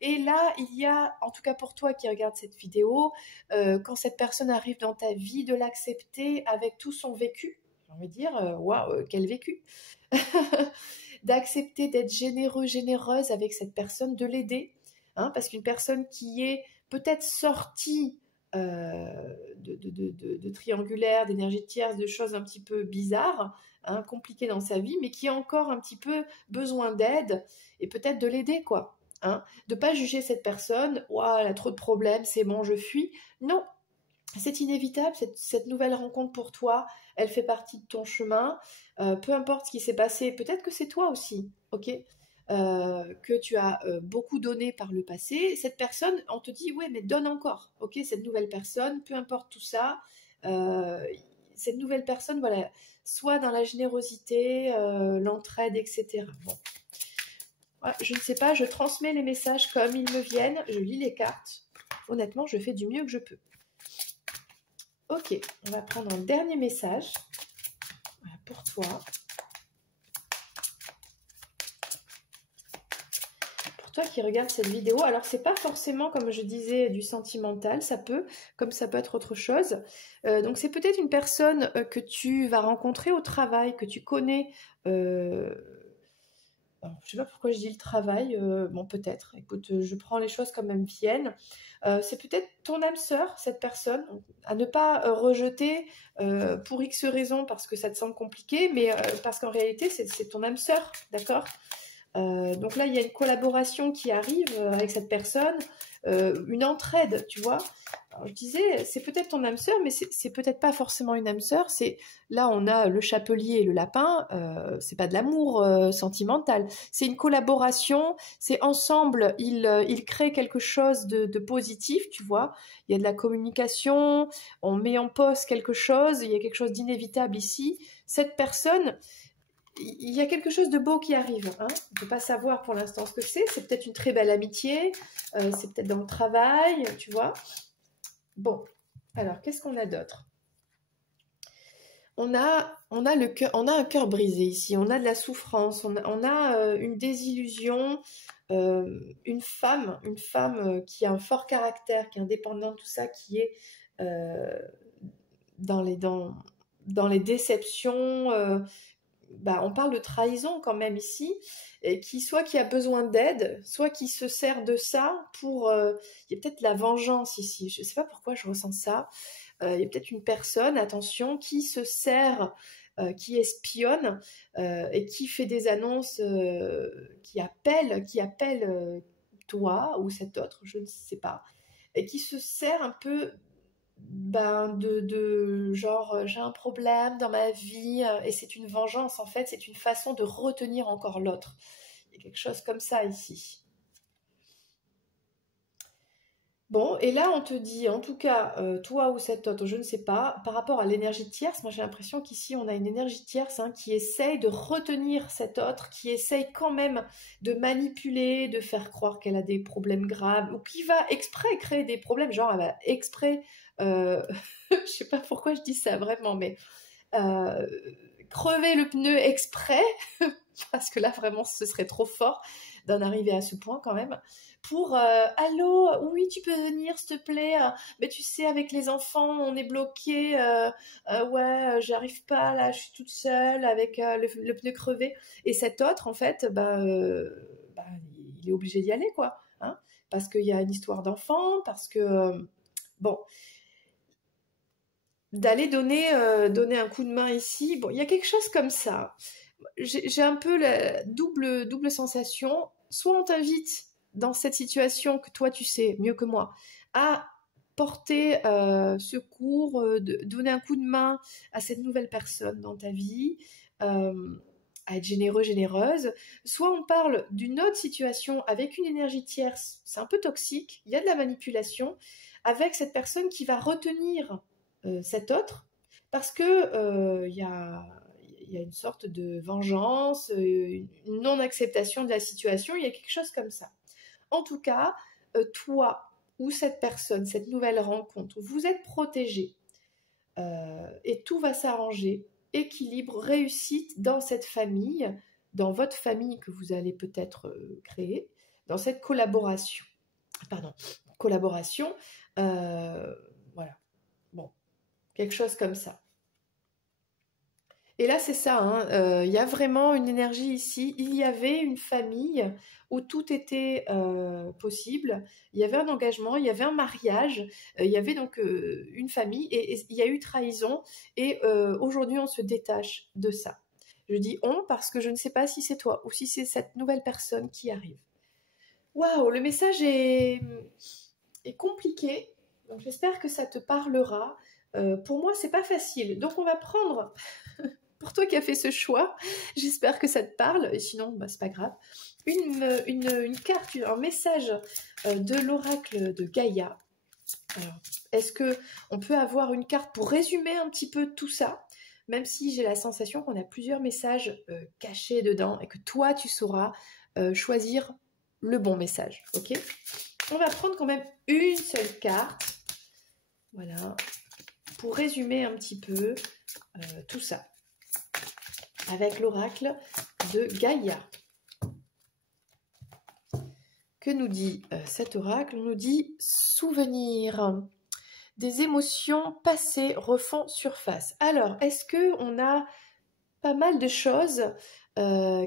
Et là, il y a, en tout cas pour toi qui regarde cette vidéo, quand cette personne arrive dans ta vie, de l'accepter avec tout son vécu. J'ai envie de dire, waouh, quel vécu! D'accepter d'être généreux, généreuse avec cette personne, de l'aider, hein, parce qu'une personne qui est peut-être sortie de triangulaire, d'énergie tierce, de choses un petit peu bizarres, hein, compliquées dans sa vie, mais qui a encore un petit peu besoin d'aide et peut-être de l'aider, quoi. Hein, de pas juger cette personne, waouh, elle a trop de problèmes, c'est bon, je fuis. Non, c'est inévitable, cette nouvelle rencontre pour toi, elle fait partie de ton chemin. Peu importe ce qui s'est passé, peut-être que c'est toi aussi, ok? Que tu as beaucoup donné par le passé. Cette personne, on te dit, ouais, mais donne encore, ok? Cette nouvelle personne, peu importe tout ça, euh, cette nouvelle personne, voilà, soit dans la générosité, l'entraide, etc. Bon. Ouais, je ne sais pas, je transmets les messages comme ils me viennent, je lis les cartes. Honnêtement, je fais du mieux que je peux. Ok, on va prendre un dernier message. Voilà, pour toi. Pour toi qui regarde cette vidéo, alors c'est pas forcément, comme je disais, du sentimental, ça peut, comme ça peut être autre chose. Donc c'est peut-être une personne que tu vas rencontrer au travail, que tu connais. Alors, je sais pas pourquoi je dis le travail, bon peut-être, écoute, je prends les choses comme elles me viennent. C'est peut-être ton âme sœur, cette personne, à ne pas rejeter pour X raisons parce que ça te semble compliqué, mais parce qu'en réalité c'est ton âme sœur, d'accord? Donc là il y a une collaboration qui arrive avec cette personne, une entraide, tu vois. Alors, je disais, c'est peut-être ton âme sœur, mais c'est peut-être pas forcément une âme sœur. C'est là, on a le chapelier et le lapin. C'est pas de l'amour sentimental. C'est une collaboration. C'est ensemble, ils créent quelque chose de positif, tu vois. Il y a de la communication. On met en pause quelque chose. Il y a quelque chose d'inévitable ici. Cette personne, il y a quelque chose de beau qui arrive. Hein. On ne peut pas savoir pour l'instant ce que c'est. C'est peut-être une très belle amitié. C'est peut-être dans le travail, tu vois. Bon, alors qu'est-ce qu'on a d'autre? On a le cœur, on a un cœur brisé ici, on a de la souffrance, on a une désillusion, une femme qui a un fort caractère, qui est indépendante, tout ça, qui est euh, dans dans les déceptions. Bah, on parle de trahison quand même ici, et soit qui a besoin d'aide, soit qui se sert de ça pour... il y a peut-être la vengeance ici, je ne sais pas pourquoi je ressens ça. Il y a peut-être une personne, attention, qui se sert, qui espionne et qui fait des annonces, qui appelle toi ou cet autre, je ne sais pas, et qui se sert un peu ben, genre j'ai un problème dans ma vie et c'est une vengeance en fait, c'est une façon de retenir encore l'autre. Il y a quelque chose comme ça ici. Bon, et là on te dit, en tout cas, toi ou cet autre, je ne sais pas, par rapport à l'énergie tierce, moi j'ai l'impression qu'ici on a une énergie tierce hein, qui essaye de retenir cet autre, qui essaye quand même de manipuler, de faire croire qu'elle a des problèmes graves, ou qui va exprès créer des problèmes, genre elle va exprès, je sais pas pourquoi je dis ça vraiment, mais euh, crever le pneu exprès, parce que là vraiment ce serait trop fort d'en arriver à ce point quand même, pour allô, oui tu peux venir s'il te plaît, mais tu sais avec les enfants on est bloqué, ouais j'arrive pas là, je suis toute seule avec le pneu crevé, et cet autre en fait, bah, il est obligé d'y aller quoi, hein, parce qu'il y a une histoire d'enfant, parce que bon, d'aller donner un coup de main ici. Bon, il y a quelque chose comme ça. j'ai un peu la double sensation. Soit on t'invite dans cette situation que toi tu sais mieux que moi à porter secours, donner un coup de main à cette nouvelle personne dans ta vie, à être généreux, généreuse. Soit on parle d'une autre situation avec une énergie tierce, c'est un peu toxique, il y a de la manipulation, avec cette personne qui va retenir cet autre parce que il y a une sorte de vengeance, une non-acceptation de la situation, il y a quelque chose comme ça. En tout cas, toi ou cette personne, cette nouvelle rencontre, vous êtes protégés et tout va s'arranger. Équilibre, réussite dans cette famille, dans votre famille que vous allez peut-être créer, dans cette collaboration. Pardon, collaboration. Voilà. Bon, quelque chose comme ça. Et là, c'est ça, hein, y a vraiment une énergie ici. Il y avait une famille où tout était possible. Il y avait un engagement, il y avait un mariage, il y avait donc une famille et il y a eu trahison. Et aujourd'hui, on se détache de ça. Je dis on parce que je ne sais pas si c'est toi ou si c'est cette nouvelle personne qui arrive. Waouh, le message est compliqué. Donc j'espère que ça te parlera. Pour moi, c'est pas facile. Donc on va prendre pour toi qui as fait ce choix, j'espère que ça te parle, et sinon, bah, c'est pas grave. Une carte, un message de l'oracle de Gaïa. Alors, est-ce que on peut avoir une carte pour résumer un petit peu tout ça, même si j'ai la sensation qu'on a plusieurs messages cachés dedans et que toi, tu sauras choisir le bon message, ok? On va prendre quand même une seule carte, voilà, pour résumer un petit peu tout ça avec l'oracle de Gaïa. Que nous dit cet oracle? On nous dit souvenirs. Des émotions passées refont surface. Alors, est-ce qu'on a pas mal de choses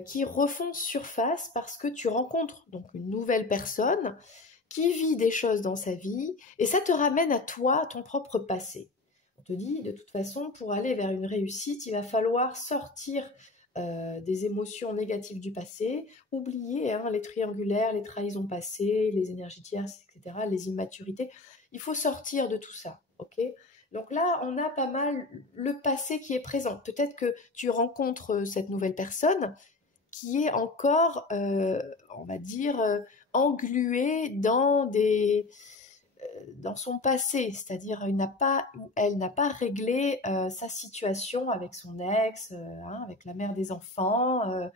qui refont surface parce que tu rencontres donc une nouvelle personne qui vit des choses dans sa vie et ça te ramène à toi, à ton propre passé. On te dit, de toute façon, pour aller vers une réussite, il va falloir sortir des émotions négatives du passé, oublier les triangulaires, les trahisons passées, les énergies tierces, etc., les immaturités. Il faut sortir de tout ça, ok? Donc là, on a pas mal le passé qui est présent. Peut-être que tu rencontres cette nouvelle personne qui est encore, on va dire, engluée dans son passé, c'est-à-dire elle n'a pas réglé sa situation avec son ex, avec la mère des enfants,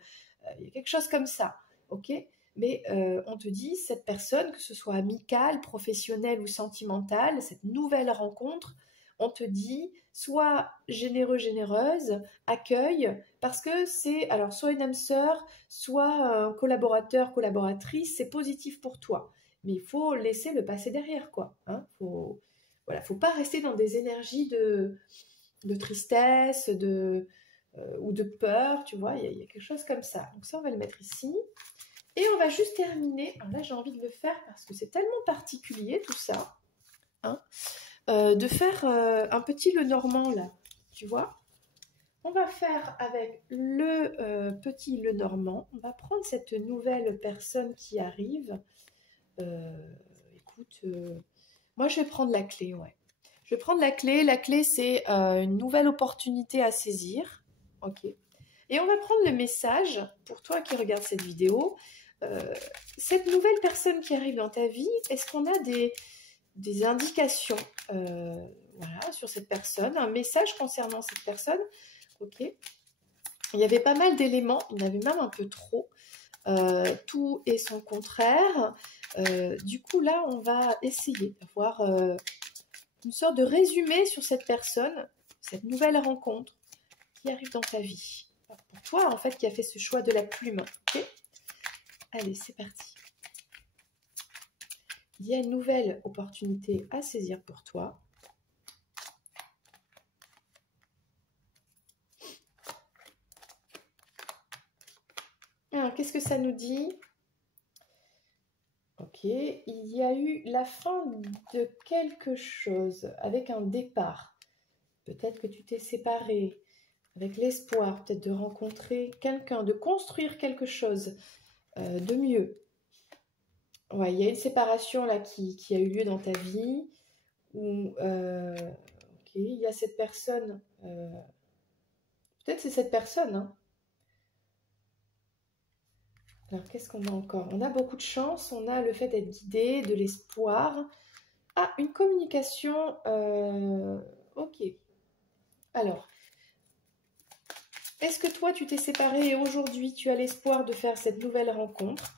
il y a quelque chose comme ça, ok? Mais on te dit, cette personne, que ce soit amicale, professionnelle ou sentimentale, cette nouvelle rencontre, on te dit, sois généreux, généreuse, accueille, parce que c'est alors soit une âme sœur, soit un collaborateur, collaboratrice, c'est positif pour toi. Mais il faut laisser le passé derrière, quoi. Hein, faut pas rester dans des énergies de tristesse, ou de peur, tu vois, il y a quelque chose comme ça. Donc ça, on va le mettre ici. Et on va juste terminer. Alors là, j'ai envie de le faire parce que c'est tellement particulier, tout ça. Hein, de faire un petit Lenormand, là. Tu vois? On va faire avec le petit Lenormand. On va prendre cette nouvelle personne qui arrive. Écoute, moi, je vais prendre la clé, ouais. Je vais prendre la clé. La clé, c'est une nouvelle opportunité à saisir. Ok. Et on va prendre le message pour toi qui regardes cette vidéo. Cette nouvelle personne qui arrive dans ta vie, est-ce qu'on a des indications voilà, sur cette personne, un message concernant cette personne? Ok. Il y avait pas mal d'éléments, il y en avait même un peu trop. Tout et son contraire. Du coup, là, on va essayer d'avoir une sorte de résumé sur cette personne, cette nouvelle rencontre qui arrive dans ta vie. Pour toi, en fait, qui a fait ce choix de la plume. Okay. Allez, c'est parti. Il y a une nouvelle opportunité à saisir pour toi. Alors, qu'est-ce que ça nous dit? Ok, il y a eu la fin de quelque chose avec un départ. Peut-être que tu t'es séparé. avec l'espoir peut-être de rencontrer quelqu'un, de construire quelque chose de mieux. Ouais, il y a une séparation là qui a eu lieu dans ta vie, où ok, il y a cette personne, peut-être c'est cette personne, hein. Alors qu'est-ce qu'on a encore? On a beaucoup de chance, on a le fait d'être guidé, de l'espoir. Ah, une communication, ok. Alors, est-ce que toi tu t'es séparé et aujourd'hui tu as l'espoir de faire cette nouvelle rencontre?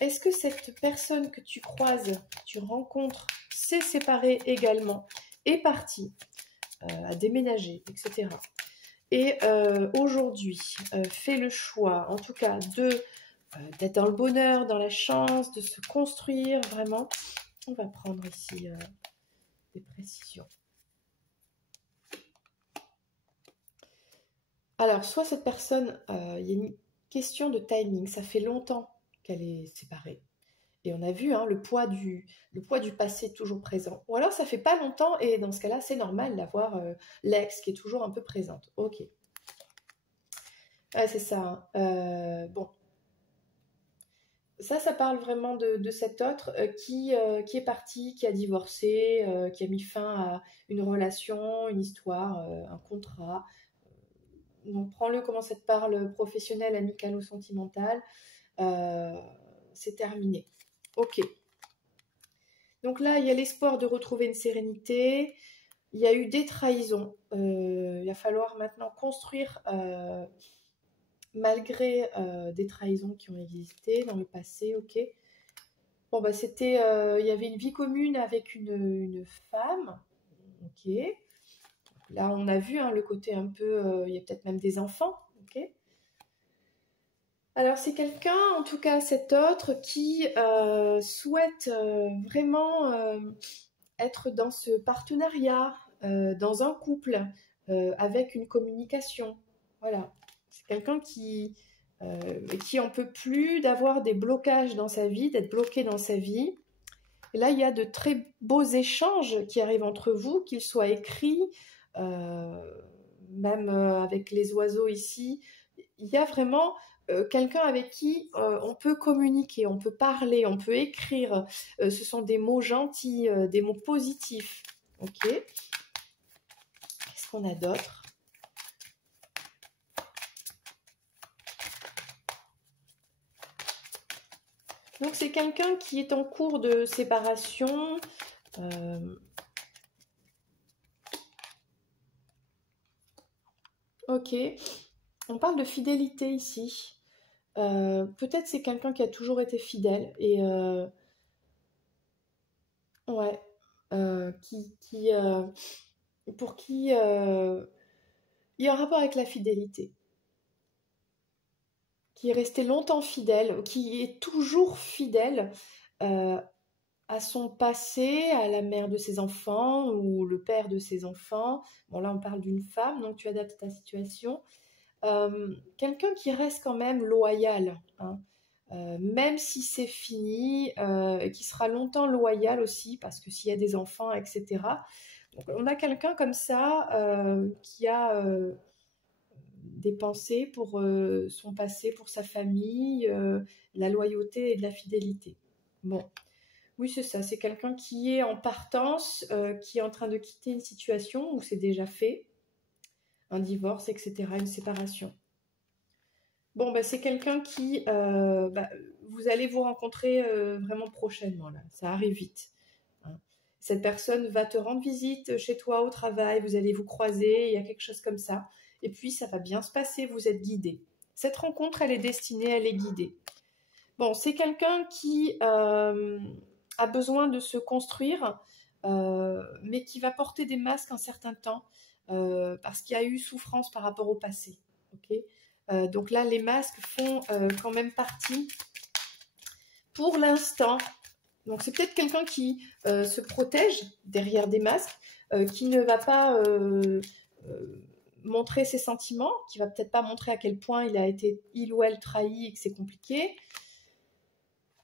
Est-ce que cette personne que tu croises, tu rencontres, s'est séparée également, est partie, a déménagé, etc. Et aujourd'hui, fait le choix, en tout cas, d'être dans le bonheur, dans la chance, de se construire vraiment. On va prendre ici des précisions. Alors, soit cette personne, il y a une question de timing, ça fait longtemps qu'elle est séparée. Et on a vu le poids du passé toujours présent. Ou alors ça fait pas longtemps et dans ce cas-là, c'est normal d'avoir l'ex qui est toujours un peu présente. Ok. Ouais, c'est ça. Bon. Ça parle vraiment de cet autre qui est parti, qui a divorcé, qui a mis fin à une relation, une histoire, un contrat. Donc prends-le comment ça te parle, professionnel, amical ou sentimental. C'est terminé. Ok. Donc là, il y a l'espoir de retrouver une sérénité. Il y a eu des trahisons. Il va falloir maintenant construire malgré des trahisons qui ont existé dans le passé. Ok. Bon, bah, c'était, il y avait une vie commune avec une femme. Ok. Là, on a vu le côté un peu, il y a peut-être même des enfants. Ok. Alors, c'est quelqu'un, en tout cas cet autre, qui souhaite vraiment être dans ce partenariat, dans un couple, avec une communication. Voilà. C'est quelqu'un qui en peut plus d'avoir des blocages dans sa vie, d'être bloqué dans sa vie. Et là, il y a de très beaux échanges qui arrivent entre vous, qu'ils soient écrits, même avec les oiseaux ici. Il y a vraiment quelqu'un avec qui on peut communiquer, on peut parler, on peut écrire. Ce sont des mots gentils, des mots positifs. Ok. Qu'est-ce qu'on a d'autre? Donc c'est quelqu'un qui est en cours de séparation. Ok. On parle de fidélité ici. Peut-être c'est quelqu'un qui a toujours été fidèle et ouais, pour qui il y a un rapport avec la fidélité, qui est resté longtemps fidèle, qui est toujours fidèle euh, à son passé, à la mère de ses enfants ou le père de ses enfants. Bon là on parle d'une femme, donc tu adaptes ta situation. Quelqu'un qui reste quand même loyal, hein. Même si c'est fini, qui sera longtemps loyal aussi, parce que s'il y a des enfants, etc. Donc, on a quelqu'un comme ça qui a des pensées pour son passé, pour sa famille, la loyauté et de la fidélité. Bon, oui, c'est ça, c'est quelqu'un qui est en partance, qui est en train de quitter une situation où c'est déjà fait, un divorce, etc., une séparation. Bon, bah, c'est quelqu'un qui, vous allez vous rencontrer vraiment prochainement, là. Ça arrive vite, hein. Cette personne va te rendre visite chez toi au travail, vous allez vous croiser, il y a quelque chose comme ça. Et puis, ça va bien se passer, vous êtes guidé. Cette rencontre, elle est destinée, elle est guidée. Bon, c'est quelqu'un qui a besoin de se construire, mais qui va porter des masques un certain temps, parce qu'il y a eu souffrance par rapport au passé. Ok. Donc là, les masques font quand même partie pour l'instant. Donc c'est peut-être quelqu'un qui se protège derrière des masques, qui ne va pas montrer ses sentiments, qui va peut-être pas montrer à quel point il ou elle trahi et que c'est compliqué.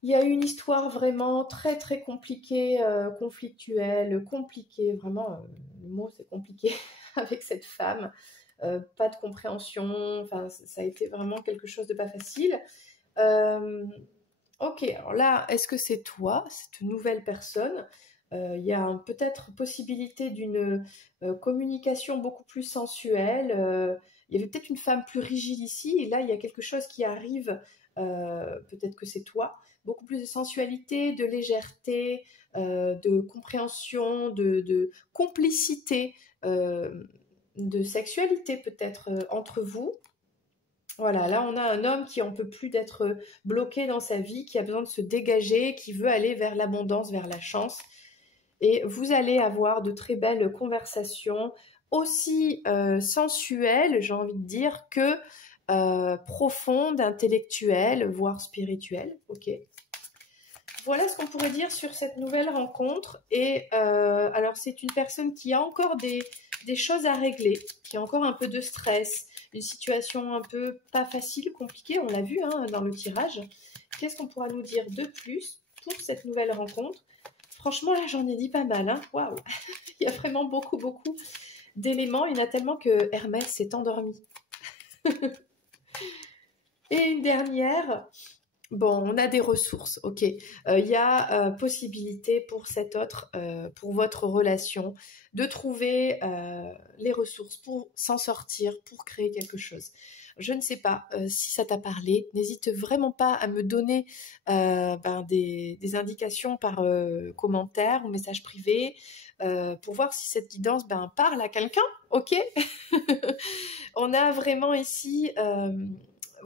Il y a eu une histoire vraiment très très compliquée, conflictuelle, compliquée, vraiment, le mot c'est compliqué. avec cette femme. Pas de compréhension, enfin, ça a été vraiment quelque chose de pas facile. Ok, alors là, est-ce que c'est toi, cette nouvelle personne? Il y a peut-être possibilité d'une communication beaucoup plus sensuelle. Il y avait peut-être une femme plus rigide ici, et là, il y a quelque chose qui arrive, peut-être que c'est toi. Beaucoup plus de sensualité, de légèreté, de compréhension, de complicité, de sexualité peut-être entre vous. Voilà, là on a un homme qui en peut plus d'être bloqué dans sa vie, qui a besoin de se dégager, qui veut aller vers l'abondance, vers la chance. Et vous allez avoir de très belles conversations, aussi sensuelles, j'ai envie de dire, que profondes, intellectuelles, voire spirituelles. Ok. Voilà ce qu'on pourrait dire sur cette nouvelle rencontre. Et alors c'est une personne qui a encore des choses à régler, qui a encore un peu de stress, une situation un peu pas facile, compliquée, on l'a vu hein, dans le tirage. Qu'est-ce qu'on pourra nous dire de plus pour cette nouvelle rencontre? Franchement, là, j'en ai dit pas mal. Hein. Waouh. Il y a vraiment beaucoup, beaucoup d'éléments. Il y en a tellement que Hermès s'est endormi. Et une dernière. Bon, on a des ressources, ok. Il y a possibilité pour cet autre, pour votre relation, de trouver les ressources pour s'en sortir, pour créer quelque chose. Je ne sais pas si ça t'a parlé. N'hésite vraiment pas à me donner des indications par commentaire ou message privé pour voir si cette guidance parle à quelqu'un, ok. On a vraiment ici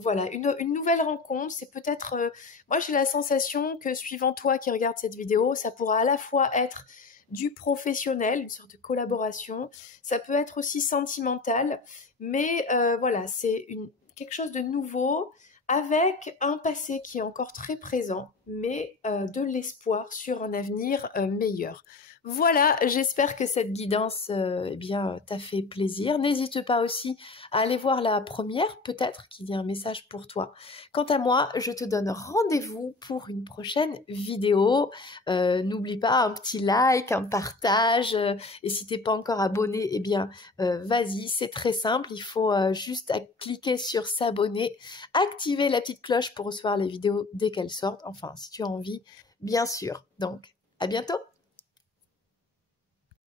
voilà, une nouvelle rencontre. C'est peut-être, moi j'ai la sensation que suivant toi qui regarde cette vidéo, ça pourra à la fois être du professionnel, une sorte de collaboration, ça peut être aussi sentimental, mais voilà, c'est quelque chose de nouveau, avec un passé qui est encore très présent, mais de l'espoir sur un avenir meilleur. Voilà, j'espère que cette guidance t'a fait plaisir. N'hésite pas aussi à aller voir la première, peut-être qu'il y a un message pour toi. Quant à moi, je te donne rendez-vous pour une prochaine vidéo. N'oublie pas un petit like, un partage. Et si t'es pas encore abonné, vas-y, c'est très simple. Il faut juste cliquer sur s'abonner, activer la petite cloche pour recevoir les vidéos dès qu'elles sortent. Enfin, si tu as envie, bien sûr. Donc, à bientôt!